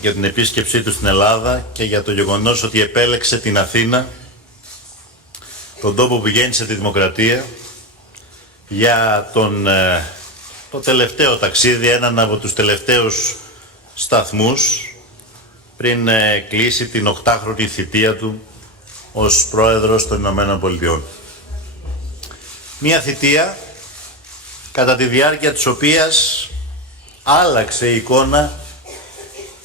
για την επίσκεψή του στην Ελλάδα και για το γεγονός ότι επέλεξε την Αθήνα, τον τόπο που γέννησε τη δημοκρατία, για το τελευταίο ταξίδι, έναν από τους τελευταίους σταθμούς πριν κλείσει την 8χρονη θητεία του ως πρόεδρος των Ηνωμένων Πολιτειών. Μία θητεία κατά τη διάρκεια της οποίας άλλαξε η εικόνα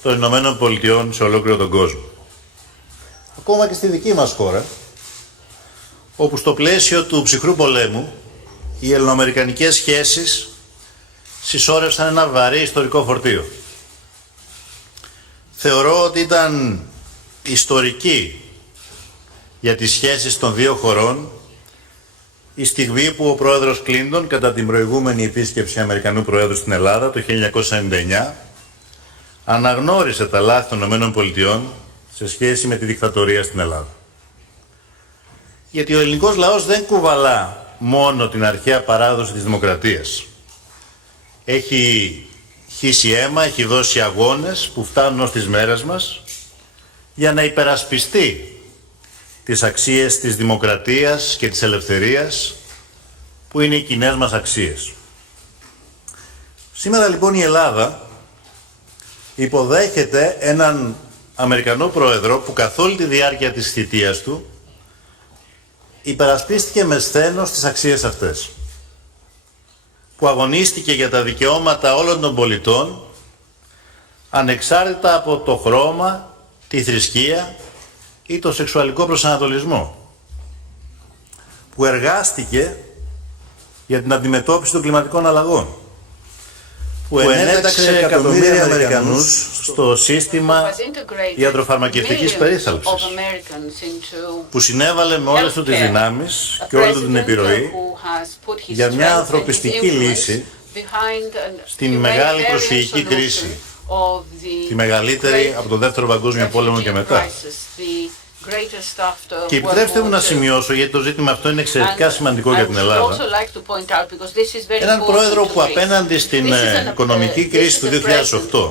των Ηνωμένων Πολιτειών σε ολόκληρο τον κόσμο. Ακόμα και στη δική μας χώρα, όπου στο πλαίσιο του ψυχρού πολέμου οι ελληνοαμερικανικές σχέσεις συσσόρευσαν ένα βαρύ ιστορικό φορτίο. Θεωρώ ότι ήταν ιστορική για τις σχέσεις των δύο χωρών η στιγμή που ο πρόεδρος Κλίντον, κατά την προηγούμενη επίσκεψη Αμερικανού Προέδρου στην Ελλάδα το 1999, αναγνώρισε τα λάθη των ΗΠΑ σε σχέση με τη δικτατορία στην Ελλάδα. Γιατί ο ελληνικός λαός δεν κουβαλά μόνο την αρχαία παράδοση της δημοκρατίας. Έχει χύσει αίμα, έχει δώσει αγώνες που φτάνουν ως τις μέρες μας για να υπερασπιστεί τις αξίες της δημοκρατίας και της ελευθερίας που είναι οι κοινές μας αξίες. Σήμερα λοιπόν η Ελλάδα υποδέχεται έναν Αμερικανό Πρόεδρο που καθ' όλη τη διάρκεια της θητείας του υπερασπίστηκε με σθένος τις αξίες αυτές, που αγωνίστηκε για τα δικαιώματα όλων των πολιτών ανεξάρτητα από το χρώμα, τη θρησκεία ή το σεξουαλικό προσανατολισμό, που εργάστηκε για την αντιμετώπιση των κλιματικών αλλαγών, που ενέταξε εκατομμύρια Αμερικανούς στο σύστημα ιατροφαρμακευτικής περίθαλψης, που συνέβαλε με όλες του τις δυνάμεις και όλη του την επιρροή για μια ανθρωπιστική λύση στην μεγάλη προσφυγική κρίση, τη μεγαλύτερη από τον Δεύτερο Παγκόσμιο Πόλεμο και μετά. Και επιτρέψτε μου να σημειώσω, γιατί το ζήτημα αυτό είναι εξαιρετικά σημαντικό για την Ελλάδα, έναν πρόεδρο που απέναντι στην οικονομική κρίση του 2008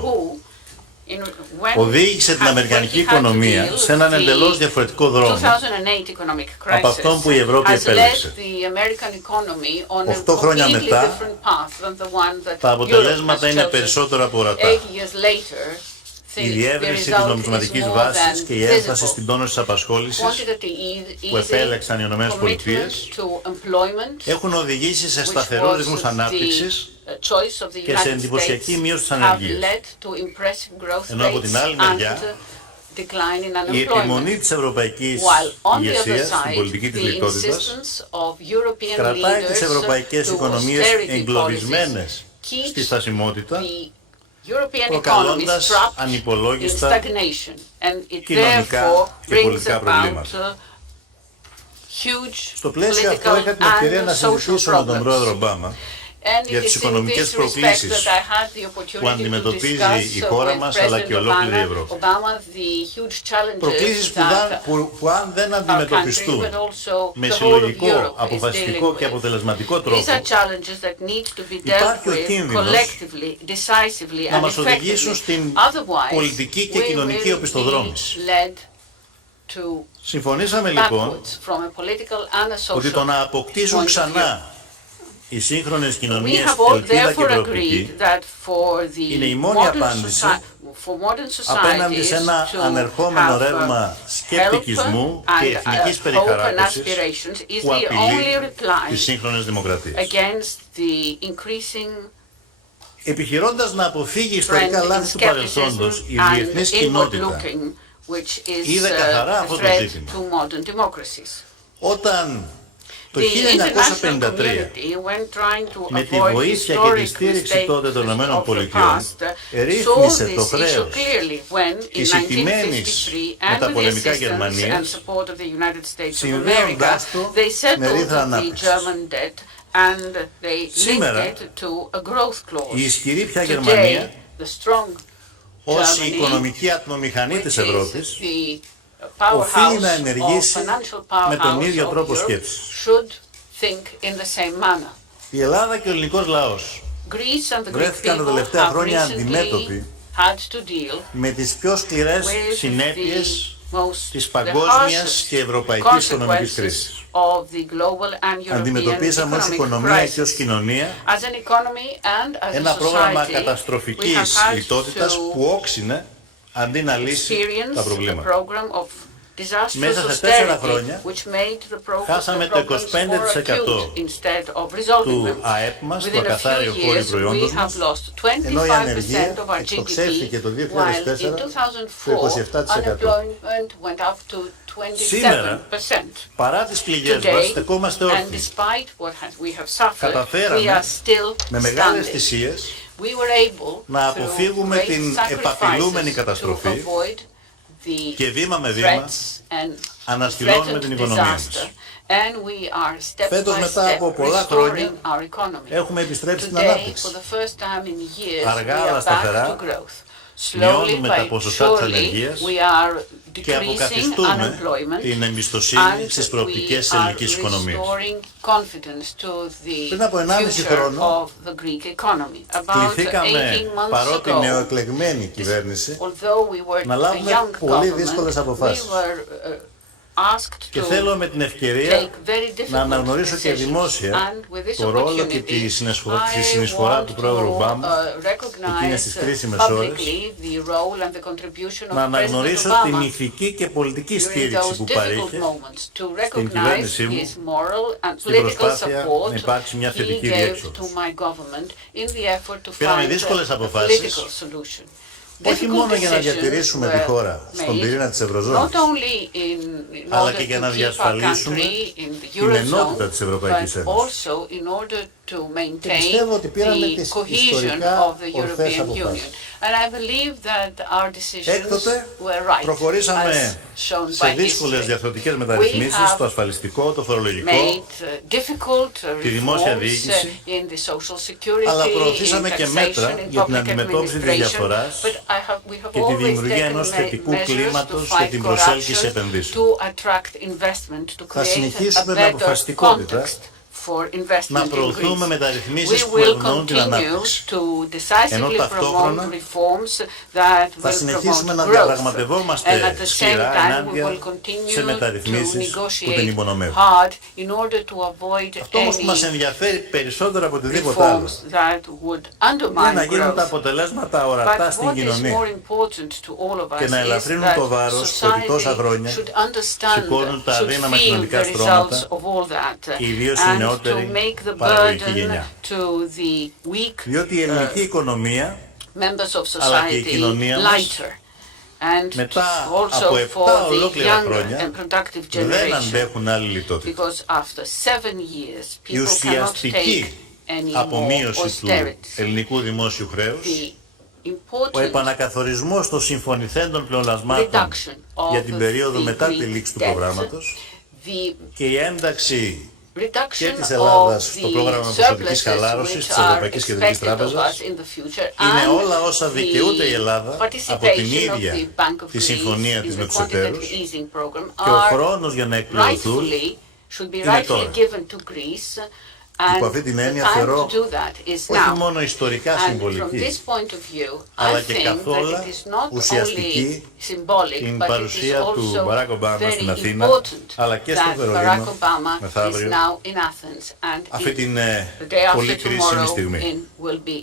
οδήγησε την αμερικανική οικονομία σε έναν εντελώς διαφορετικό δρόμο από αυτόν που η Ευρώπη επέλεξε. 8 χρόνια μετά, τα αποτελέσματα είναι περισσότερο από ορατά. Η διεύρυνση της νομισματικής βάσης και η έμφαση στην τόνωση της απασχόλησης που επέλεξαν οι ΗΠΑ έχουν οδηγήσει σε σταθερούς ρυθμούς ανάπτυξης και σε εντυπωσιακή μείωση της ανεργίας. Ενώ από την άλλη μεριά, η επιμονή της ευρωπαϊκής ηγεσίας στην πολιτική της λιτότητας κρατάει τις ευρωπαϊκές οικονομίες εγκλωβισμένες στη στασιμότητα, προκαλώντας ανυπολόγιστα κοινωνικά και πολιτικά προβλήματα. Στο πλαίσιο αυτό είχα την ευκαιρία να συζητήσω με τον πρόεδρο Ομπάμα για τις οικονομικές προκλήσεις που αντιμετωπίζει η χώρα μας αλλά και ολόκληρη η Ευρώπη. Προκλήσεις που αν δεν αντιμετωπιστούν με συλλογικό, αποφασιστικό και αποτελεσματικό τρόπο, υπάρχει ο κίνδυνος να μας οδηγήσουν στην πολιτική και κοινωνική οπισθοδρόμηση. Συμφωνήσαμε λοιπόν ότι το να αποκτήσουν ξανά οι σύγχρονες κοινωνίες ελπίδα και προοπτική είναι η μόνη απάντηση απέναντι σε ένα ανερχόμενο ρεύμα σκεπτικισμού και εθνικής περιχαράκωσης που απειλεί τις σύγχρονες δημοκρατίες. Επιχειρώντας να αποφύγει ιστορικά λάθη του παρελθόντος, η διεθνής κοινότητα είδε καθαρά αυτό το ζήτημα. Όταν το 1953, με τη βοήθεια και τη στήριξη τότε των ΗΠΑ, ρύθμισε το χρέος της ηττημένης μεταπολεμικά Γερμανίας, συνδέοντάς το με ρήθρα ανάπτυξης. Σήμερα, η ισχυρή πια Γερμανία, ως η οικονομική ατμομηχανή της Ευρώπης, οφείλει να ενεργήσει με τον ίδιο τρόπο σκέψης. Η Ελλάδα και ο ελληνικός λαός βρέθηκαν τα τελευταία χρόνια αντιμέτωποι με τις πιο σκληρές συνέπειες της παγκόσμιας και ευρωπαϊκής οικονομικής κρίσης. Αντιμετωπίσαμε ως οικονομία και ως κοινωνία ένα πρόγραμμα καταστροφικής λιτότητας που όξινε αντί να λύσει τα προβλήματα. Μέσα σε 4 χρόνια χάσαμε το 25% του ΑΕΠ μας, του ακαθάριου χώρου προϊόντος μας, ενώ η ανεργία εκτοξεύτηκε το 2004 το 27%. Σήμερα, παρά τις πληγές μας, στεκόμαστε όρθιοι. Καταφέραμε με μεγάλες θυσίες να αποφύγουμε την επαπειλούμενη καταστροφή και βήμα με βήμα αναστηλώνουμε την οικονομία μας. Φέτος, μετά από πολλά χρόνια, έχουμε επιστρέψει στην ανάπτυξη. Αργά αλλά σταθερά μειώνουμε τα ποσοστά της ανεργίας και αποκαθιστούμε την εμπιστοσύνη στις προοπτικές της ελληνικής οικονομίας. Πριν από 1,5 χρόνο κληθήκαμε, παρότι νεοεκλεγμένη κυβέρνηση, να λάβουμε πολύ δύσκολες αποφάσεις. Και θέλω με την ευκαιρία να αναγνωρίσω και δημόσια το ρόλο και τη συνεισφορά του πρόεδρου Ομπάμα εκείνες τις κρίσιμες ώρες, να αναγνωρίσω την ηθική και πολιτική στήριξη που παρήχε στην κυβέρνησή μου στην προσπάθεια να υπάρξει μια θετική διέξοδος. Πήραμε δύσκολες αποφάσεις, όχι μόνο για να διατηρήσουμε τη χώρα στον πυρήνα της Ευρωζώνης, αλλά και για να διασφαλίσουμε την ενότητα της Ευρωπαϊκής Ένωσης. Και πιστεύω ότι πήραμε τις ιστορικά ορθές αποφάσεις. Έκτοτε προχωρήσαμε σε δύσκολες διαρθρωτικές μεταρρυθμίσεις στο ασφαλιστικό, το φορολογικό, τη δημόσια διοίκηση, αλλά προωθήσαμε και μέτρα για την αντιμετώπιση της διαφθοράς και τη δημιουργία ενός θετικού κλίματος για την προσέλκυση επενδύσεων. Θα συνεχίσουμε με αποφασιστικότητα να προωθούμε μεταρρυθμίσεις που ευνοούν την ανάπτυξη, ενώ ταυτόχρονα θα συνεχίσουμε να διαπραγματευόμαστε σκληρά ενάντια σε μεταρρυθμίσεις που την υπονομεύουν. Αυτό όμως που μας ενδιαφέρει περισσότερο από οτιδήποτε άλλο είναι να γίνουν τα αποτελέσματα ορατά στην κοινωνία και να ελαφρύνουν το βάρος που επί τόσα χρόνια σηκώνουν τα αδύναμα κοινωνικά στρώματα, ιδίως οι νεότεροι παραγωγική γενιά. Διότι η ελληνική οικονομία αλλά και η κοινωνία μας μετά από 7 ολόκληρα χρόνια δεν αντέχουν άλλη λιτότητα. Η ουσιαστική απομείωση του ελληνικού δημόσιου χρέους, ο επανακαθορισμός των συμφωνηθέντων πλεονασμάτων για την περίοδο μετά τη λήξη του προγράμματος και η ένταξη και της Ελλάδας στο πρόγραμμα ποσοτικής χαλάρωσης της Ευρωπαϊκής Κεντρικής Τράπεζας είναι όλα όσα δικαιούται η Ελλάδα από την ίδια τη συμφωνία της με τους εταίρους και ο χρόνος για να εκπληρωθούν είναι τώρα. Υπό αυτή την έννοια θεωρώ όχι μόνο ιστορικά συμβολική, αλλά και καθόλου ουσιαστική την παρουσία του Μπαράκ Ομπάμα στην Αθήνα, αλλά και στο Βερολίνο μεθαύριο, αυτή την πολύ κρίσιμη στιγμή,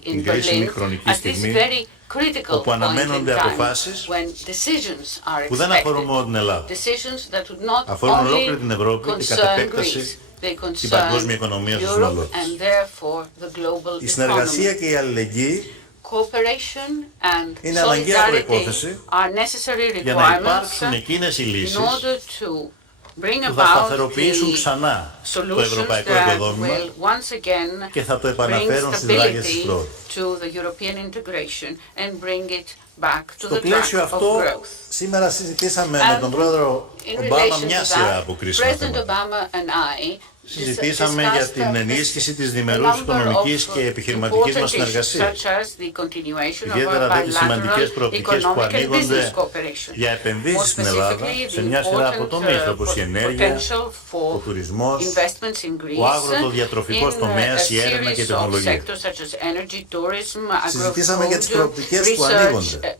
την κρίσιμη χρονική στιγμή, όπου αναμένονται αποφάσεις που δεν αφορούν μόνο την Ελλάδα, αφορούν ολόκληρη την Ευρώπη και κατ' επέκταση την παγκόσμια οικονομία στο σύνολό της. Η συνεργασία και η αλληλεγγύη είναι αναγκαία προϋπόθεση για να υπάρξουν εκείνες οι λύσεις που θα σταθεροποιήσουν ξανά το ευρωπαϊκό οικοδόμημα και θα το επαναφέρουν στις ράγες της πρόοδου. Στο πλαίσιο αυτό, σήμερα συζητήσαμε με τον πρόεδρο Ομπάμα μια σειρά από κρίσιμα θέματα. Συζητήσαμε για την ενίσχυση της διμερούς οικονομικής και επιχειρηματικής μας συνεργασίας. Ιδιαίτερα δε τις σημαντικές προοπτικές που ανοίγονται για επενδύσεις στην Ελλάδα σε μια σειρά από τομείς όπως η ενέργεια, ο τουρισμός, ο αγροτοδιατροφικός τομέας, η έρευνα και η τεχνολογία. Συζητήσαμε για τις προοπτικές που ανοίγονται,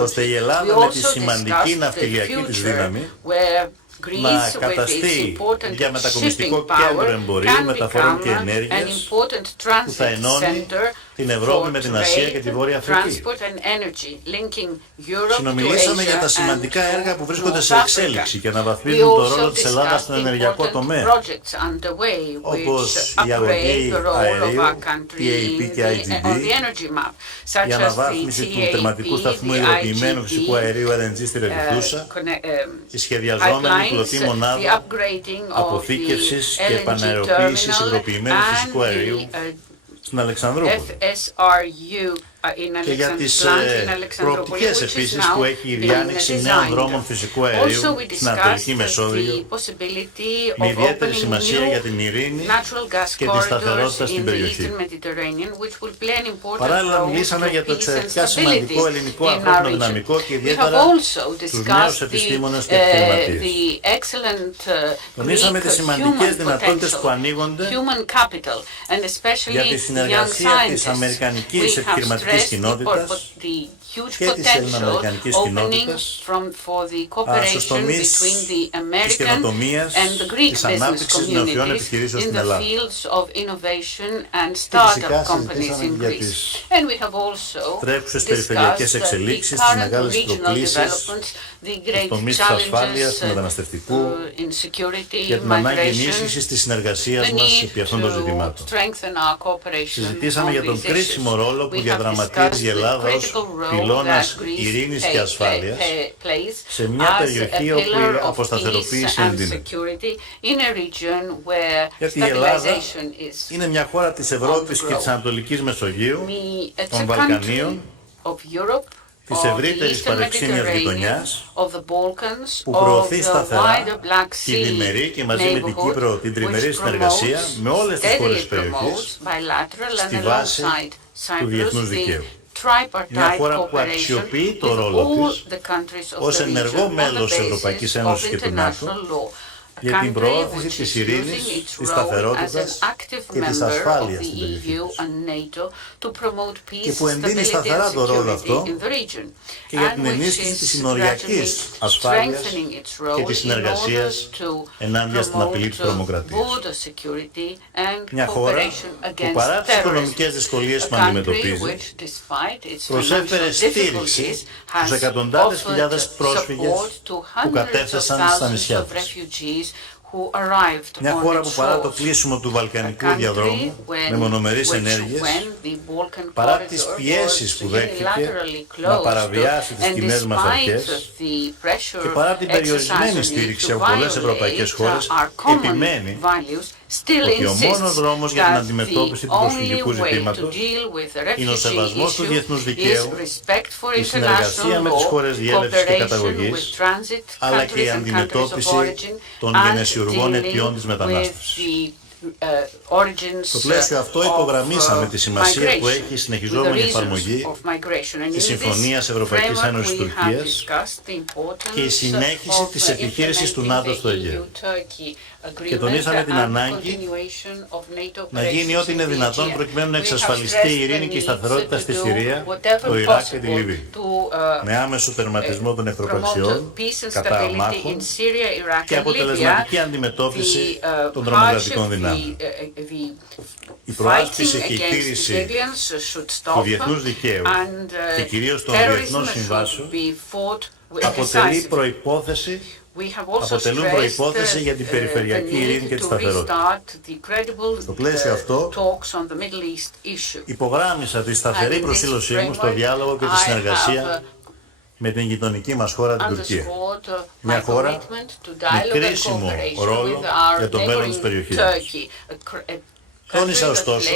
ώστε η Ελλάδα με τη σημαντική ναυτιλιακή της δύναμη να καταστεί για μετακομιστικό κέντρο εμπορίου, μεταφορών και ενέργειας που θα ενώνει την Ευρώπη με την Ασία και τη Βόρεια Αφρική. Συνομιλήσαμε για τα σημαντικά έργα που βρίσκονται σε εξέλιξη και αναβαθμίζουν το ρόλο της Ελλάδας στον ενεργειακό τομέα, όπως η αγωγή αερίου, TAP και IGD, η αναβάθμιση του τερματικού σταθμού υγροποιημένου φυσικού αερίου LNG στη Ρεβιθούσα, η σχεδιαζόμενη πλωτή μονάδα αποθήκευσης και επαναεροποίησης υγροποιημένου φυσικού αερίου στην Αλεξανδρούπολη. Και για τις προοπτικές επίσης που έχει η διάνοιξη νέων δρόμων φυσικού αερίου στην Ανατολική Μεσόγειο, με ιδιαίτερη σημασία για την ειρήνη και τη σταθερότητα στην περιοχή. Παράλληλα μιλήσαμε για το εξαιρετικά σημαντικό ελληνικό ανθρώπινο δυναμικό και ιδιαίτερα τους νέους επιστήμονες και επιχειρηματίες. Τονίσαμε τις σημαντικές δυνατότητες που ανοίγονται για τη συνεργασία της αμερικανικής επιχειρηματικής κοινότητας και της ελληνοαμερικανικής κοινότητας στους τομείς της καινοτομίας, της ανάπτυξης νεοφυών επιχειρήσεων στην Ελλάδα. Και φυσικά συζητήσαμε για τις τρέχουσες περιφερειακές εξελίξεις, τις μεγάλες προκλήσεις, τους τομείς της ασφάλειας, του μεταναστευτικού, για την ανάγκη ενίσχυσης της συνεργασίας μας επί αυτών των ζητημάτων. Συζητήσαμε για τον κρίσιμο ρόλο που διαδραματίζει η Ελλάδα ως πυλώνας ειρήνης και ασφάλειας σε μια περιοχή όπου η αποσταθεροποίηση εντείνεται. Γιατί η Ελλάδα είναι μια χώρα της Ευρώπης και της Ανατολικής Μεσογείου, των Βαλκανίων, της ευρύτερης παρεξήνιας γειτονιάς, που προωθεί σταθερά τη διμερή και μαζί με την Κύπρο την τριμερή συνεργασία με όλες τις χώρες της περιοχής στη βάση του διεθνούς δικαίου. Μια χώρα που αξιοποιεί το ρόλο της ως ενεργό μέλος της Ευρωπαϊκής Ένωσης και του ΝΑΤΟ για την προώθηση της ειρήνης, της σταθερότητας και της ασφάλειας στην περιοχή και που εντείνει σταθερά το ρόλο αυτό και για την ενίσχυση της συνοριακής ασφάλειας και της συνεργασίας ενάντια στην απειλή της τρομοκρατίας. Μια χώρα που παρά τις οικονομικές δυσκολίες που αντιμετωπίζει προσέφερε στήριξη στους εκατοντάδες χιλιάδες πρόσφυγες που κατέφθασαν στα νησιά της. Μια χώρα που παρά το κλείσιμο του Βαλκανικού διαδρόμου με μονομερείς ενέργειες, παρά τις πιέσεις που δέχθηκε να παραβιάσει τις κοινές μας αρχές και παρά την περιορισμένη στήριξη από πολλές ευρωπαϊκές χώρες, επιμένει ότι ο μόνος δρόμος για την αντιμετώπιση του προσφυγικού ζητήματος είναι ο σεβασμός του διεθνούς δικαίου, η συνεργασία με τις χώρες διέλευσης και καταγωγής, αλλά και η αντιμετώπιση των γενεσιουργών αιτιών της μετανάστευσης. Στο πλαίσιο αυτό υπογραμμίσαμε τη σημασία που έχει η συνεχιζόμενη εφαρμογή της Συμφωνίας Ευρωπαϊκής Ένωσης Τουρκίας και η συνέχιση της επιχείρησης του ΝΑΤΟ στο Αιγαίο. Και τονίσαμε την ανάγκη να γίνει ό,τι είναι δυνατόν προκειμένου να εξασφαλιστεί η ειρήνη και η σταθερότητα στη Συρία, το Ιράκ και τη Λιβύη, με άμεσο τερματισμό των εχθροπραξιών κατά αμάχων και αποτελεσματική αντιμετώπιση των τρομοκρατικών δυνάμεων. Η προάσπιση και η τήρηση του διεθνούς δικαίου και κυρίως των διεθνών συμβάσεων αποτελούν προϋπόθεση για την περιφερειακή ειρήνη και τη σταθερότητα. Στο πλαίσιο αυτό, υπογράμμισα τη σταθερή προσήλωσή μου στο διάλογο και τη συνεργασία με την γειτονική μας χώρα, την Τουρκία. Μια χώρα με κρίσιμο ρόλο για το μέλλον της περιοχής. Τόνισα ωστόσο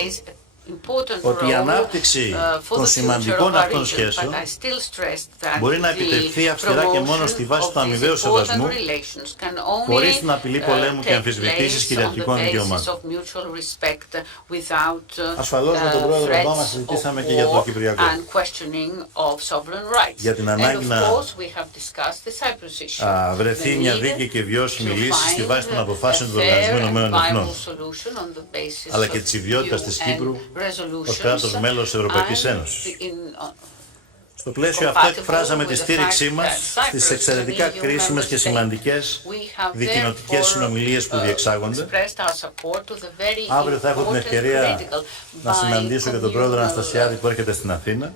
ότι η ανάπτυξη των σημαντικών αυτών σχέσεων μπορεί να επιτευχθεί αυστηρά και μόνο στη βάση του αμοιβαίου σεβασμού, χωρίς την απειλή πολέμου και αμφισβητήσεις κυριαρχικών δικαιωμάτων. Ασφαλώς με τον πρόεδρο Ομπάμα συζητήσαμε και για το Κυπριακό. Για την ανάγκη να βρεθεί μια δίκαιη και βιώσιμη λύση στη βάση των αποφάσεων του Οργανισμού Ηνωμένων Εθνών, αλλά και της ιδιότητας της Κύπρου ως κράτος μέλος της Ευρωπαϊκής Ένωσης. Στο πλαίσιο αυτό εκφράζαμε τη στήριξή μας στις εξαιρετικά κρίσιμες και σημαντικές δικοινοτικές συνομιλίες που διεξάγονται. Αύριο θα έχω την ευκαιρία να συναντήσω και τον πρόεδρο Αναστασιάδη που έρχεται στην Αθήνα.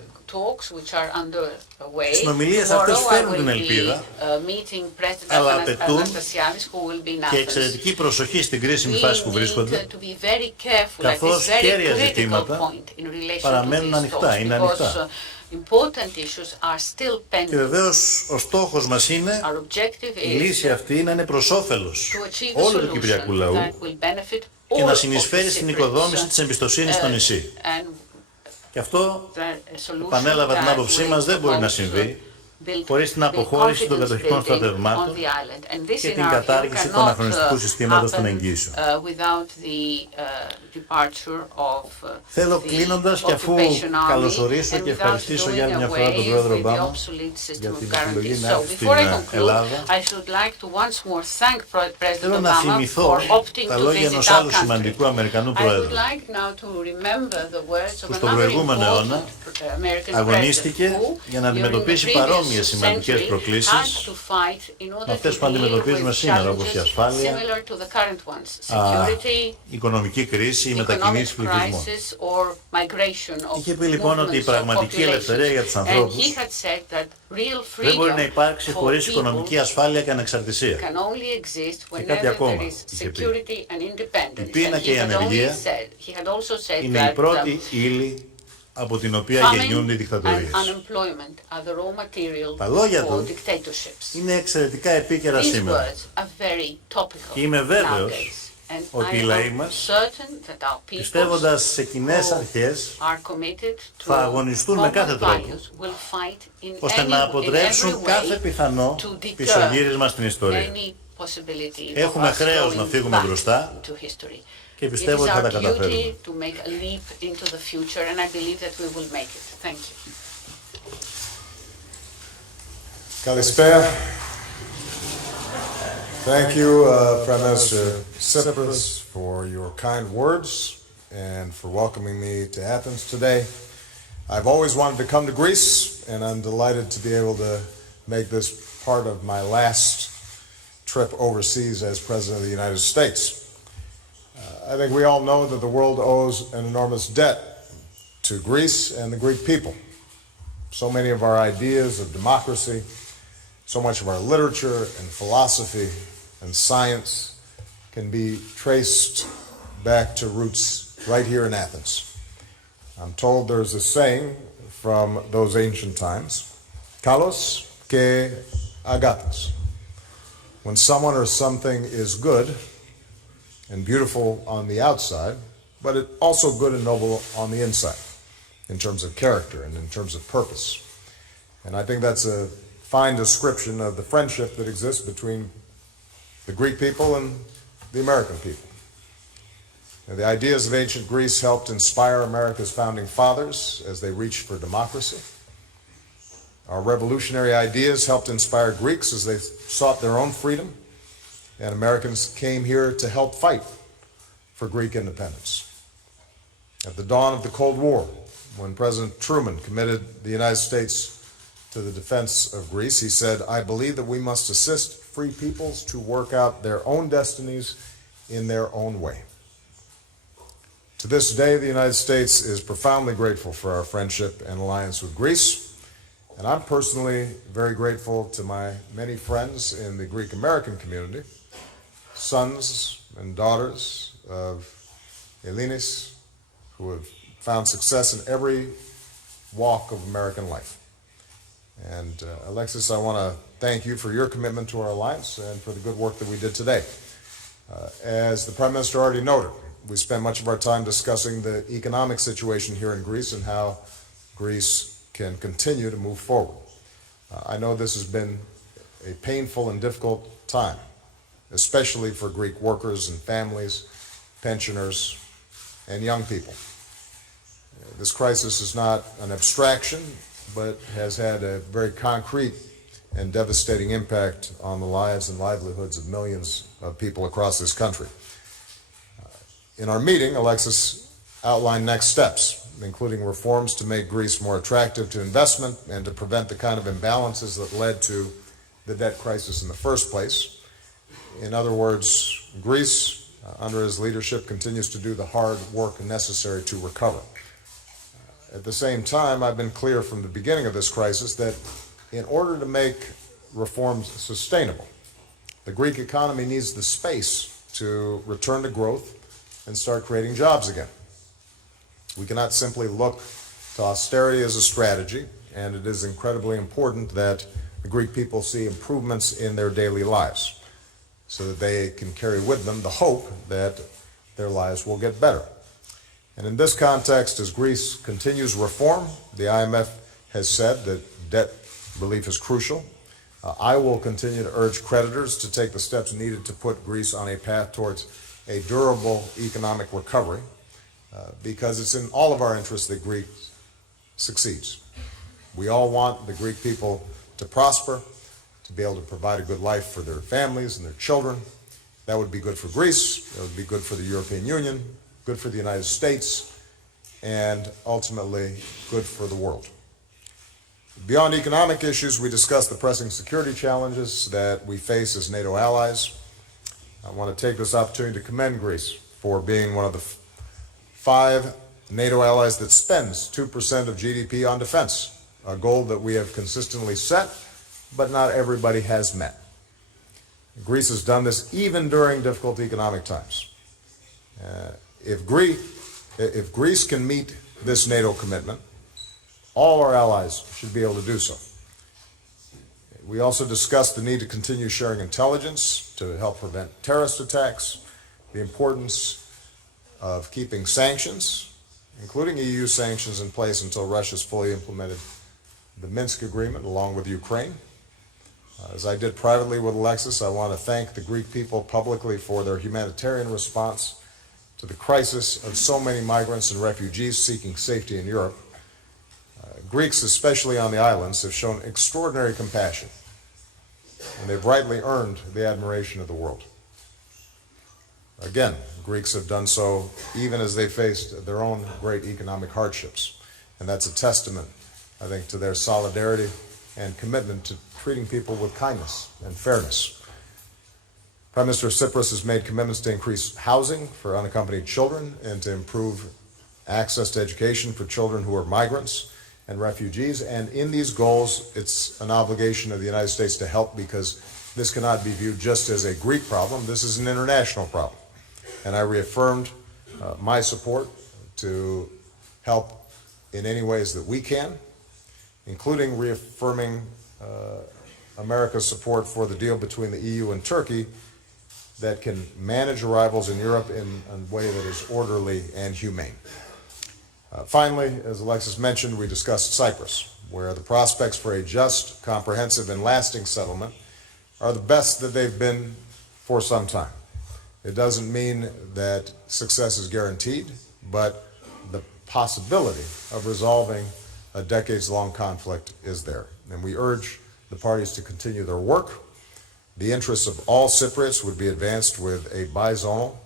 Οι συνομιλίες αυτές φέρνουν την ελπίδα, αλλά απαιτούν και εξαιρετική προσοχή στην κρίσιμη φάση που βρίσκονται, καθώς κέρια ζητήματα παραμένουν ανοιχτά, είναι ανοιχτά. Και βεβαίως ο στόχος μας είναι η λύση αυτή να είναι προς όφελος όλου του κυπριακού λαού και να συνεισφέρει στην οικοδόμηση της εμπιστοσύνης στο νησί. Και αυτό, επανέλαβα την άποψή μας, δεν μπορεί να συμβεί χωρίς την αποχώρηση των κατοχικών στρατευμάτων και την κατάργηση του αναχρονιστικού συστήματος των εγγύσεων. Θέλω κλείνοντας και αφού καλωσορίσω και ευχαριστήσω για άλλη μια φορά τον πρόεδρο Ομπάμα για την επιλογή να έρθει στην Ελλάδα, θέλω να θυμηθώ τα λόγια ενός άλλου σημαντικού Αμερικανού πρόεδρου που στον προηγούμενο αιώνα αγωνίστηκε για να αντιμετωπίσει παρόμοιες σημαντικές προκλήσεις με αυτές που αντιμετωπίζουμε σήμερα, όπως η ασφάλεια, η οικονομική κρίση, η μετακινήσεις πληθυσμών. Είχε πει λοιπόν ότι η πραγματική ελευθερία για τους ανθρώπους δεν μπορεί να υπάρξει χωρίς οικονομική ασφάλεια και ανεξαρτησία. Και κάτι ακόμα είχε πει. Η πείνα και η ανεργία είναι η πρώτη ύλη από την οποία γεννιούνται οι δικτατορίες. Τα λόγια του είναι εξαιρετικά επίκαιρα σήμερα. Και είμαι βέβαιος ότι οι λαοί μας, πιστεύοντας σε κοινές αρχές, θα αγωνιστούν με κάθε τρόπο, ώστε να αποτρέψουν κάθε πιθανό πισωγύρισμα στην ιστορία. Έχουμε χρέος να φύγουμε μπροστά και πιστεύω ότι θα τα καταφέρουμε. Καλησπέρα. Thank you, Prime Minister Tsipras, for your kind words and for welcoming me to Athens today. I've always wanted to come to Greece, and I'm delighted to be able to make this part of my last trip overseas as President of the United States. I think we all know that the world owes an enormous debt to Greece and the Greek people. So many of our ideas of democracy, so much of our literature and philosophy and science can be traced back to roots right here in Athens. I'm told there's a saying from those ancient times, kalos ke agathos. When someone or something is good and beautiful on the outside, but it also good and noble on the inside in terms of character and in terms of purpose. And I think that's a fine description of the friendship that exists between the Greek people and the American people. And the ideas of ancient Greece helped inspire America's founding fathers as they reached for democracy. Our revolutionary ideas helped inspire Greeks as they sought their own freedom, and Americans came here to help fight for Greek independence. At the dawn of the Cold War, when President Truman committed the United States to the defense of Greece, he said, "I believe that we must assist free peoples to work out their own destinies in their own way." To this day, the United States is profoundly grateful for our friendship and alliance with Greece, and I'm personally very grateful to my many friends in the Greek American community, sons and daughters of Ellinis, who have found success in every walk of American life. And Alexis, I want to thank you for your commitment to our alliance and for the good work that we did today. As the Prime Minister already noted, we spend much of our time discussing the economic situation here in Greece and how Greece can continue to move forward. I know this has been a painful and difficult time, especially for Greek workers and families, pensioners, and young people. This crisis is not an abstraction, but has had a very concrete and devastating impact on the lives and livelihoods of millions of people across this country. In our meeting, Alexis outlined next steps, including reforms to make Greece more attractive to investment and to prevent the kind of imbalances that led to the debt crisis in the first place. In other words, Greece, under his leadership, continues to do the hard work necessary to recover. At the same time, I've been clear from the beginning of this crisis that in order to make reforms sustainable, the Greek economy needs the space to return to growth and start creating jobs again. We cannot simply look to austerity as a strategy, and it is incredibly important that the Greek people see improvements in their daily lives so that they can carry with them the hope that their lives will get better. And in this context, as Greece continues reform, the IMF has said that debt relief is crucial. I will continue to urge creditors to take the steps needed to put Greece on a path towards a durable economic recovery, because it's in all of our interests that Greece succeeds. We all want the Greek people to prosper, to be able to provide a good life for their families and their children. That would be good for Greece, that would be good for the European Union, good for the United States, and ultimately good for the world. Beyond economic issues, we discussed the pressing security challenges that we face as NATO allies. I want to take this opportunity to commend Greece for being one of the 5 NATO allies that spends 2% of GDP on defense, a goal that we have consistently set, but not everybody has met. Greece has done this even during difficult economic times. If Greece can meet this NATO commitment, all our allies should be able to do so. We also discussed the need to continue sharing intelligence to help prevent terrorist attacks, the importance of keeping sanctions, including EU sanctions, in place until Russia's fully implemented the Minsk agreement along with Ukraine. As I did privately with Alexis, I want to thank the Greek people publicly for their humanitarian response to the crisis of so many migrants and refugees seeking safety in Europe. Greeks, especially on the islands, have shown extraordinary compassion, and they've rightly earned the admiration of the world. Again, Greeks have done so even as they faced their own great economic hardships, and that's a testament, I think, to their solidarity and commitment to treating people with kindness and fairness. Prime Minister Tsipras has made commitments to increase housing for unaccompanied children and to improve access to education for children who are migrants and refugees. And in these goals, it's an obligation of the United States to help, because this cannot be viewed just as a Greek problem. This is an international problem. And I reaffirmed my support to help in any ways that we can, including reaffirming America's support for the deal between the EU and Turkey that can manage arrivals in Europe in a way that is orderly and humane. Finally, as Alexis mentioned, we discussed Cyprus, where the prospects for a just, comprehensive, and lasting settlement are the best that they've been for some time. It doesn't mean that success is guaranteed, but the possibility of resolving a decades-long conflict is there. And we urge the parties to continue their work. The interests of all Cypriots would be advanced with a bizonal,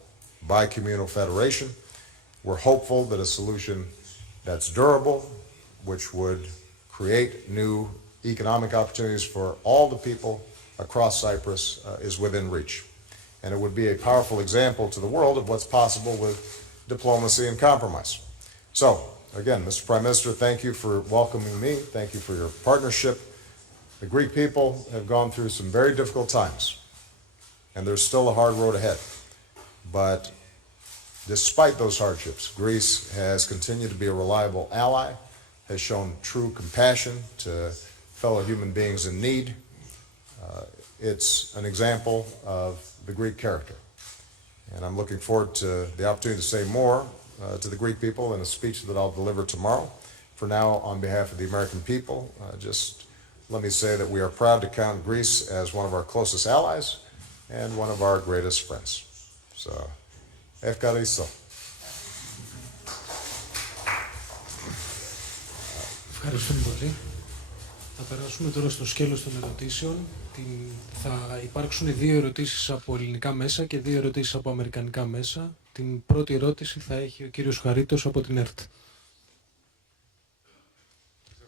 bicommunal federation. We're hopeful that a solution that's durable, which would create new economic opportunities for all the people across Cyprus, is within reach. And it would be a powerful example to the world of what's possible with diplomacy and compromise. So, again, Mr. Prime Minister, thank you for welcoming me. Thank you for your partnership. The Greek people have gone through some very difficult times, and there's still a hard road ahead. But despite those hardships, Greece has continued to be a reliable ally, has shown true compassion to fellow human beings in need. It's an example of the Greek character. And I'm looking forward to the opportunity to say more to the Greek people in a speech that I'll deliver tomorrow. For now, on behalf of the American people, just let me say that we are proud to count Greece as one of our closest allies and one of our greatest friends. So, ευχαριστώ. Ευχαριστούμε πολύ. Θα περάσουμε τώρα στο σκέλος των ερωτήσεων. Θα υπάρξουν 2 ερωτήσεις από ελληνικά μέσα και 2 ερωτήσεις από αμερικανικά μέσα. Την πρώτη ερώτηση θα έχει ο κύριος Χαρίτος από την ΕΡΤ.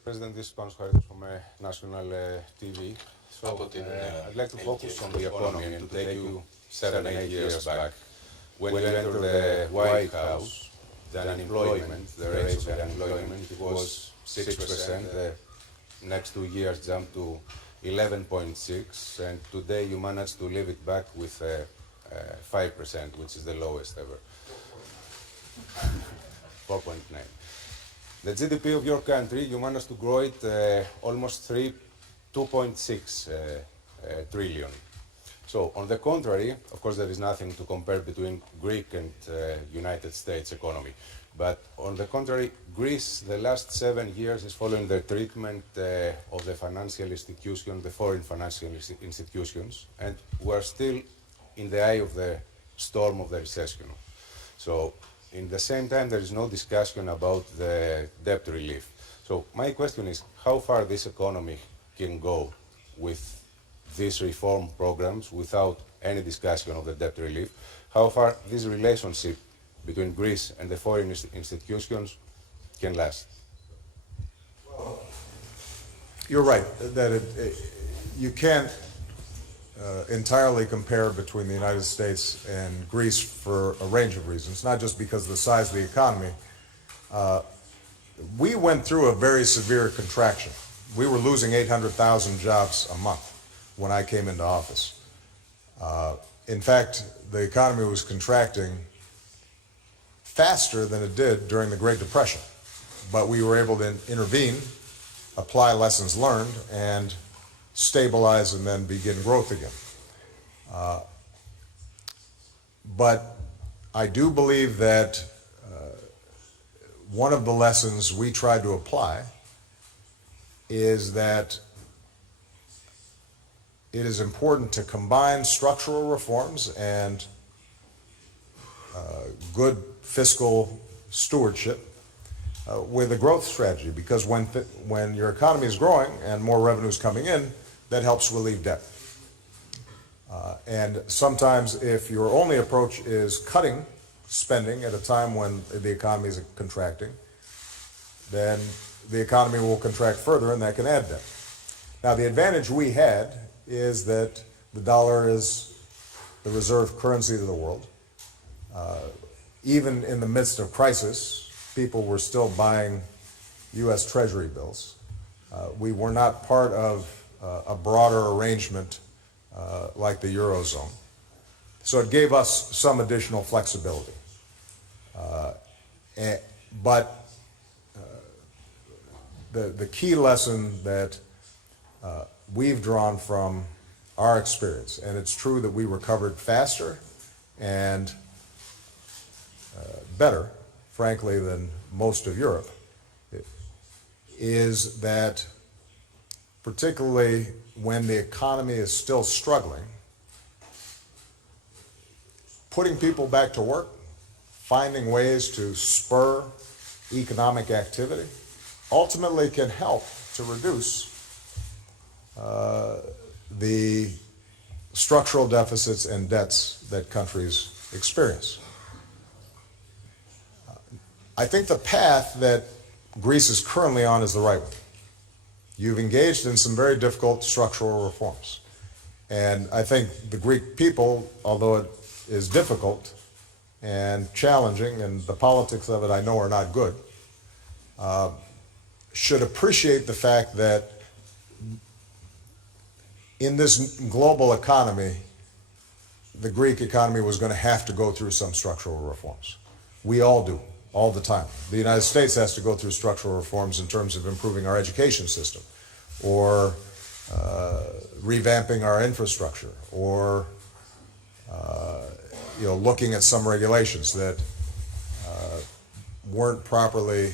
President, this is Panos Charitos from National TV. So, I'd like to focus on the economy and to take you 7-8 years back. When you entered the White House, the unemployment, the rate of unemployment, it was 6%. The next 2 years jumped to 11.6%, and today you managed to leave it back with 5%, which is the lowest ever. 4.9%. The GDP of your country, you managed to grow it almost 2.6 trillion. So, on the contrary, of course, there is nothing to compare between Greek and United States economy. But on the contrary, Greece, the last 7 years, is following the treatment of the financial institutions, the foreign financial institutions, and we're still in the eye of the storm of the recession. So, in the same time, there is no discussion about the debt relief. So my question is, how far this economy can go with these reform programs without any discussion of the debt relief? How far this relationship between Greece and the foreign institutions can last? Well, you're right, that you can't entirely compare between the United States and Greece for a range of reasons, not just because of the size of the economy. We went through a very severe contraction. We were losing 800,000 jobs a month when I came into office. In fact, the economy was contracting faster than it did during the Great Depression, but we were able to intervene, apply lessons learned, and stabilize and then begin growth again. But I do believe that one of the lessons we tried to apply is that it is important to combine structural reforms and good fiscal stewardship with a growth strategy, because when your economy is growing and more revenue is coming in, that helps relieve debt. And sometimes if your only approach is cutting spending at a time when the economy is contracting, then the economy will contract further and that can add debt. Now, the advantage we had is that the dollar is the reserve currency of the world. Even in the midst of crisis, people were still buying U.S. Treasury bills. We were not part of a broader arrangement like the Eurozone. So it gave us some additional flexibility. But the key lesson that we've drawn from our experience, and it's true that we recovered faster and better, frankly, than most of Europe, is that particularly when the economy is still struggling, putting people back to work, finding ways to spur economic activity, ultimately can help to reduce the structural deficits and debts that countries experience. I think the path that Greece is currently on is the right one. You've engaged in some very difficult structural reforms. And I think the Greek people, although it is difficult and challenging, and the politics of it I know are not good, should appreciate the fact that in this global economy, the Greek economy was going to have to go through some structural reforms. We all do, all the time. The United States has to go through structural reforms in terms of improving our education system, or revamping our infrastructure, or looking at some regulations that weren't properly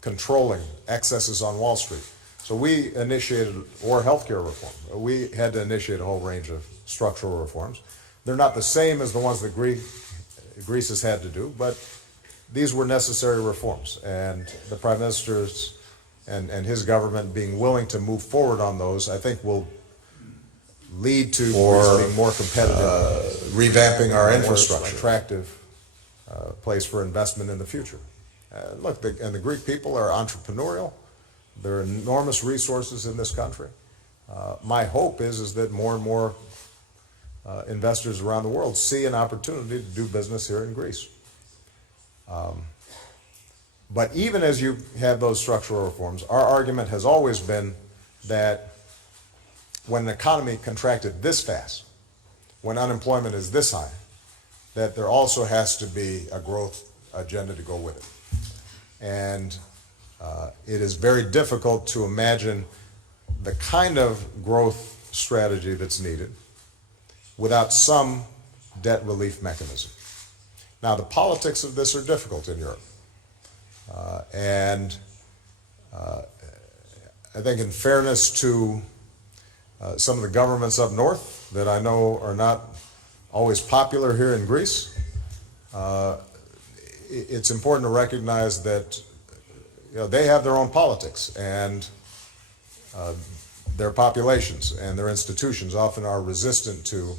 controlling excesses on Wall Street. So we initiated, or healthcare reform, we had to initiate a whole range of structural reforms. They're not the same as the ones that Greece has had to do, but these were necessary reforms. And the Prime Minister's and his government being willing to move forward on those, I think will lead to Greece being more competitive, revamping our infrastructure, attractive place for investment in the future. Look, the Greek people are entrepreneurial. There are enormous resources in this country. My hope is that more and more investors around the world see an opportunity to do business here in Greece. But even as you have those structural reforms, our argument has always been that when an economy contracted this fast, when unemployment is this high, that there also has to be a growth agenda to go with it. And it is very difficult to imagine the kind of growth strategy that's needed without some debt relief mechanism. Now, the politics of this are difficult in Europe. And I think in fairness to some of the governments up north that I know are not always popular here in Greece, it's important to recognize that they have their own politics, and their populations and their institutions often are resistant to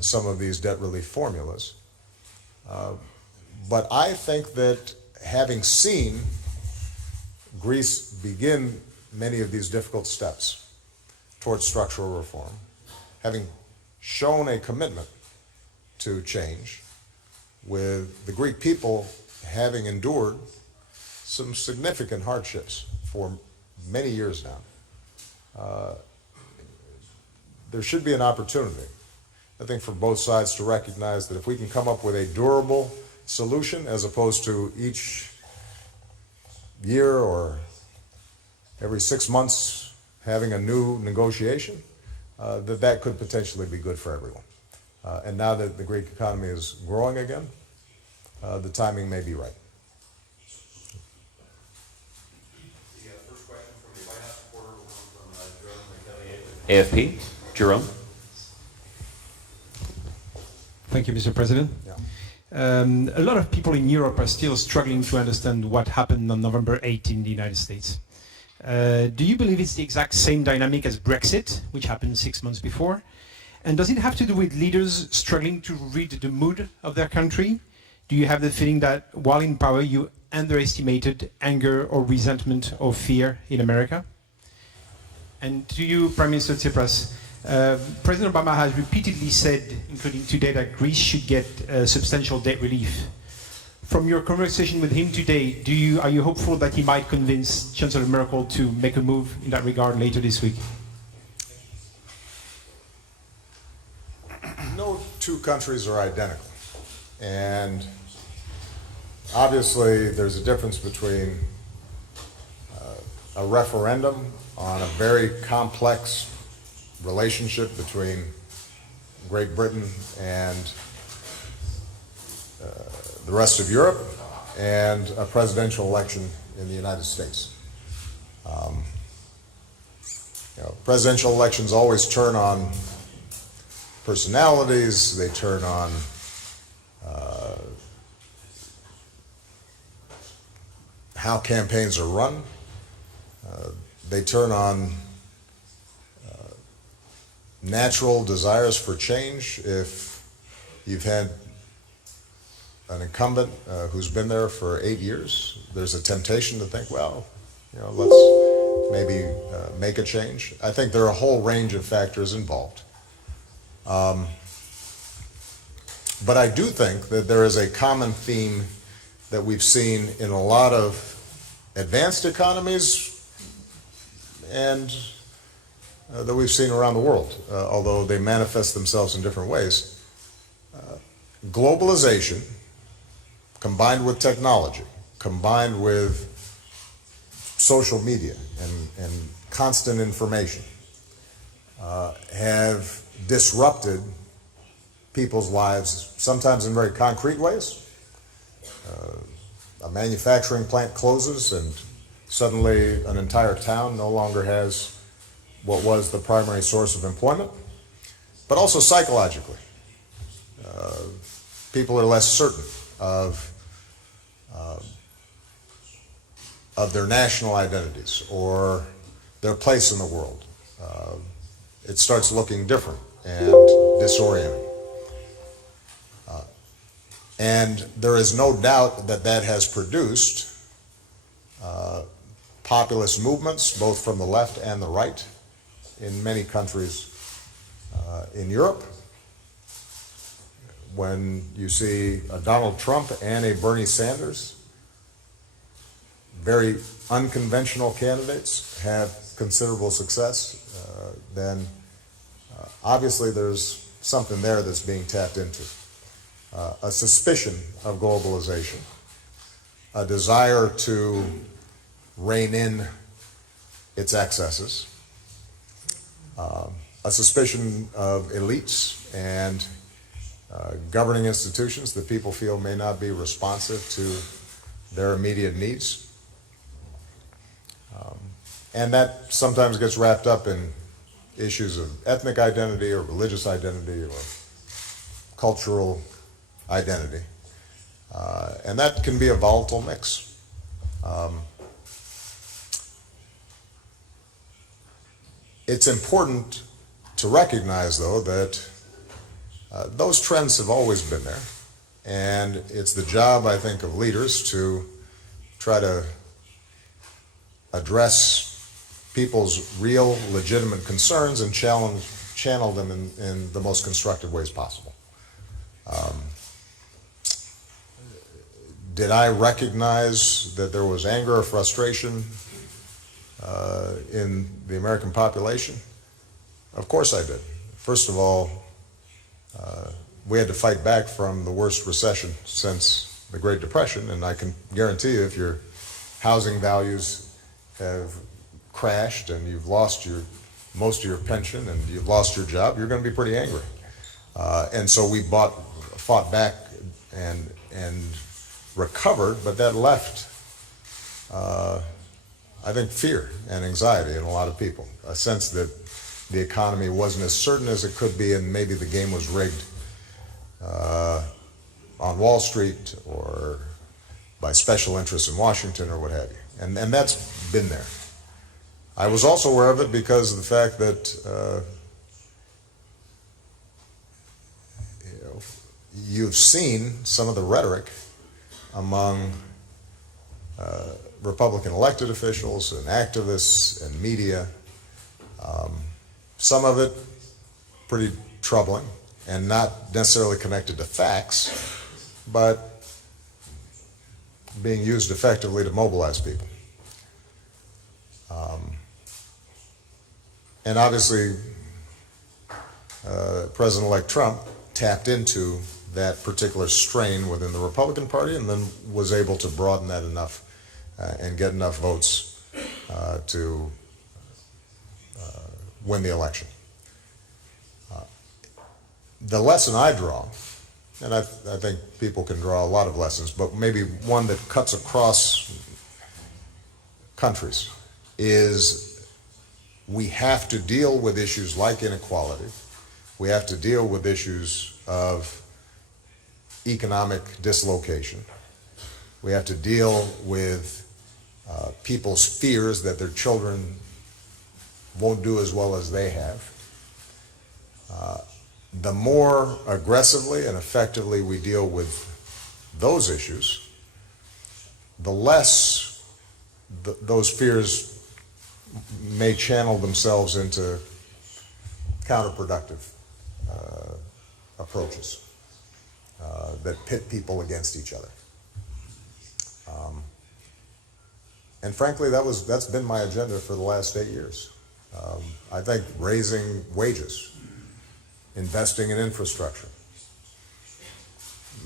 some of these debt relief formulas. But I think that having seen Greece begin many of these difficult steps towards structural reform, having shown a commitment to change, with the Greek people having endured some significant hardships for many years now, there should be an opportunity, I think, for both sides to recognize that if we can come up with a durable solution as opposed to each year or every 6 months having a new negotiation, that could potentially be good for everyone. And now that the Greek economy is growing again, the timing may be right. The first question from the White House reporter will come from Jerome AFP. Jerome. Thank you, Mr. President. Yeah. A lot of people in Europe are still struggling to understand what happened on November 8 in the United States. Do you believe it's the exact same dynamic as Brexit, which happened 6 months before? And does it have to do with leaders struggling to read the mood of their country? Do you have the feeling that while in power, you underestimated anger or resentment or fear in America? And to you, Prime Minister Tsipras, President Obama has repeatedly said, including today, that Greece should get substantial debt relief. From your conversation with him today, are you hopeful that he might convince Chancellor Merkel to make a move in that regard later this week? No two countries are identical. And obviously there's a difference between a referendum on a very complex relationship between Great Britain and the rest of Europe and a presidential election in the United States. Presidential elections always turn on personalities, they turn on how campaigns are run, they turn on natural desires for change. If you've had an incumbent who's been there for 8 years, there's a temptation to think, well, let's maybe make a change. I think there are a whole range of factors involved. But I do think that there is a common theme that we've seen in a lot of advanced economies and that we've seen around the world, although they manifest themselves in different ways. Globalization, combined with technology, combined with social media and constant information, have disrupted people's lives, sometimes in very concrete ways. A manufacturing plant closes and suddenly an entire town no longer has what was the primary source of employment, but also psychologically. People are less certain of their national identities or their place in the world. It starts looking different and disorienting. And there is no doubt that that has produced populist movements, both from the left and the right, in many countries in Europe. When you see a Donald Trump and a Bernie Sanders, very unconventional candidates, have considerable success, then obviously there's something there that's being tapped into. A suspicion of globalization, a desire to rein in its excesses, a suspicion of elites and governing institutions that people feel may not be responsive to their immediate needs. And that sometimes gets wrapped up in issues of ethnic identity or religious identity or cultural identity. And that can be a volatile mix. It's important to recognize, though, that those trends have always been there. And it's the job, I think, of leaders to try to address people's real, legitimate concerns and channel them in the most constructive ways possible. Did I recognize that there was anger or frustration in the American population? Of course I did. First of all, we had to fight back from the worst recession since the Great Depression, and I can guarantee you if your housing values have crashed and you've lost most of your pension and you've lost your job, you're going to be pretty angry. And so we fought back and recovered, but that left, I think, fear and anxiety in a lot of people, a sense that the economy wasn't as certain as it could be, and maybe the game was rigged on Wall Street or by special interests in Washington or what have you. And that's been there. I was also aware of it because of the fact that you've seen some of the rhetoric among Republican elected officials and activists and media. Some of it pretty troubling and not necessarily connected to facts, but being used effectively to mobilize people. And obviously, President-elect Trump tapped into that particular strain within the Republican Party and then was able to broaden that enough and get enough votes to win the election. The lesson I draw, and I think people can draw a lot of lessons, but maybe one that cuts across countries, is we have to deal with issues like inequality. We have to deal with issues of economic dislocation. We have to deal with people's fears that their children won't do as well as they have. The more aggressively and effectively we deal with those issues, the less those fears may channel themselves into counterproductive approaches that pit people against each other. And frankly, that's been my agenda for the last 8 years. I think raising wages, investing in infrastructure,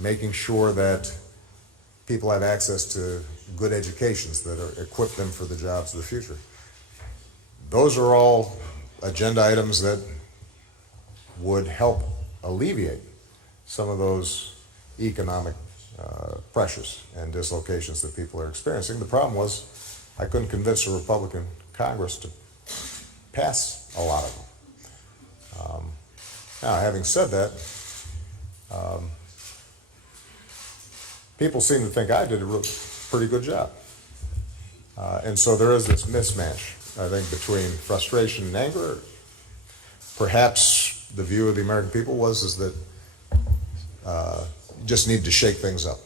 making sure that people have access to good educations that equip them for the jobs of the future. Those are all agenda items that would help alleviate some of those economic pressures and dislocations that people are experiencing. The problem was I couldn't convince a Republican Congress to pass a lot of them. Now, having said that, people seem to think I did a pretty good job. And so there is this mismatch, I think, between frustration and anger. Perhaps the view of the American people is that you just need to shake things up.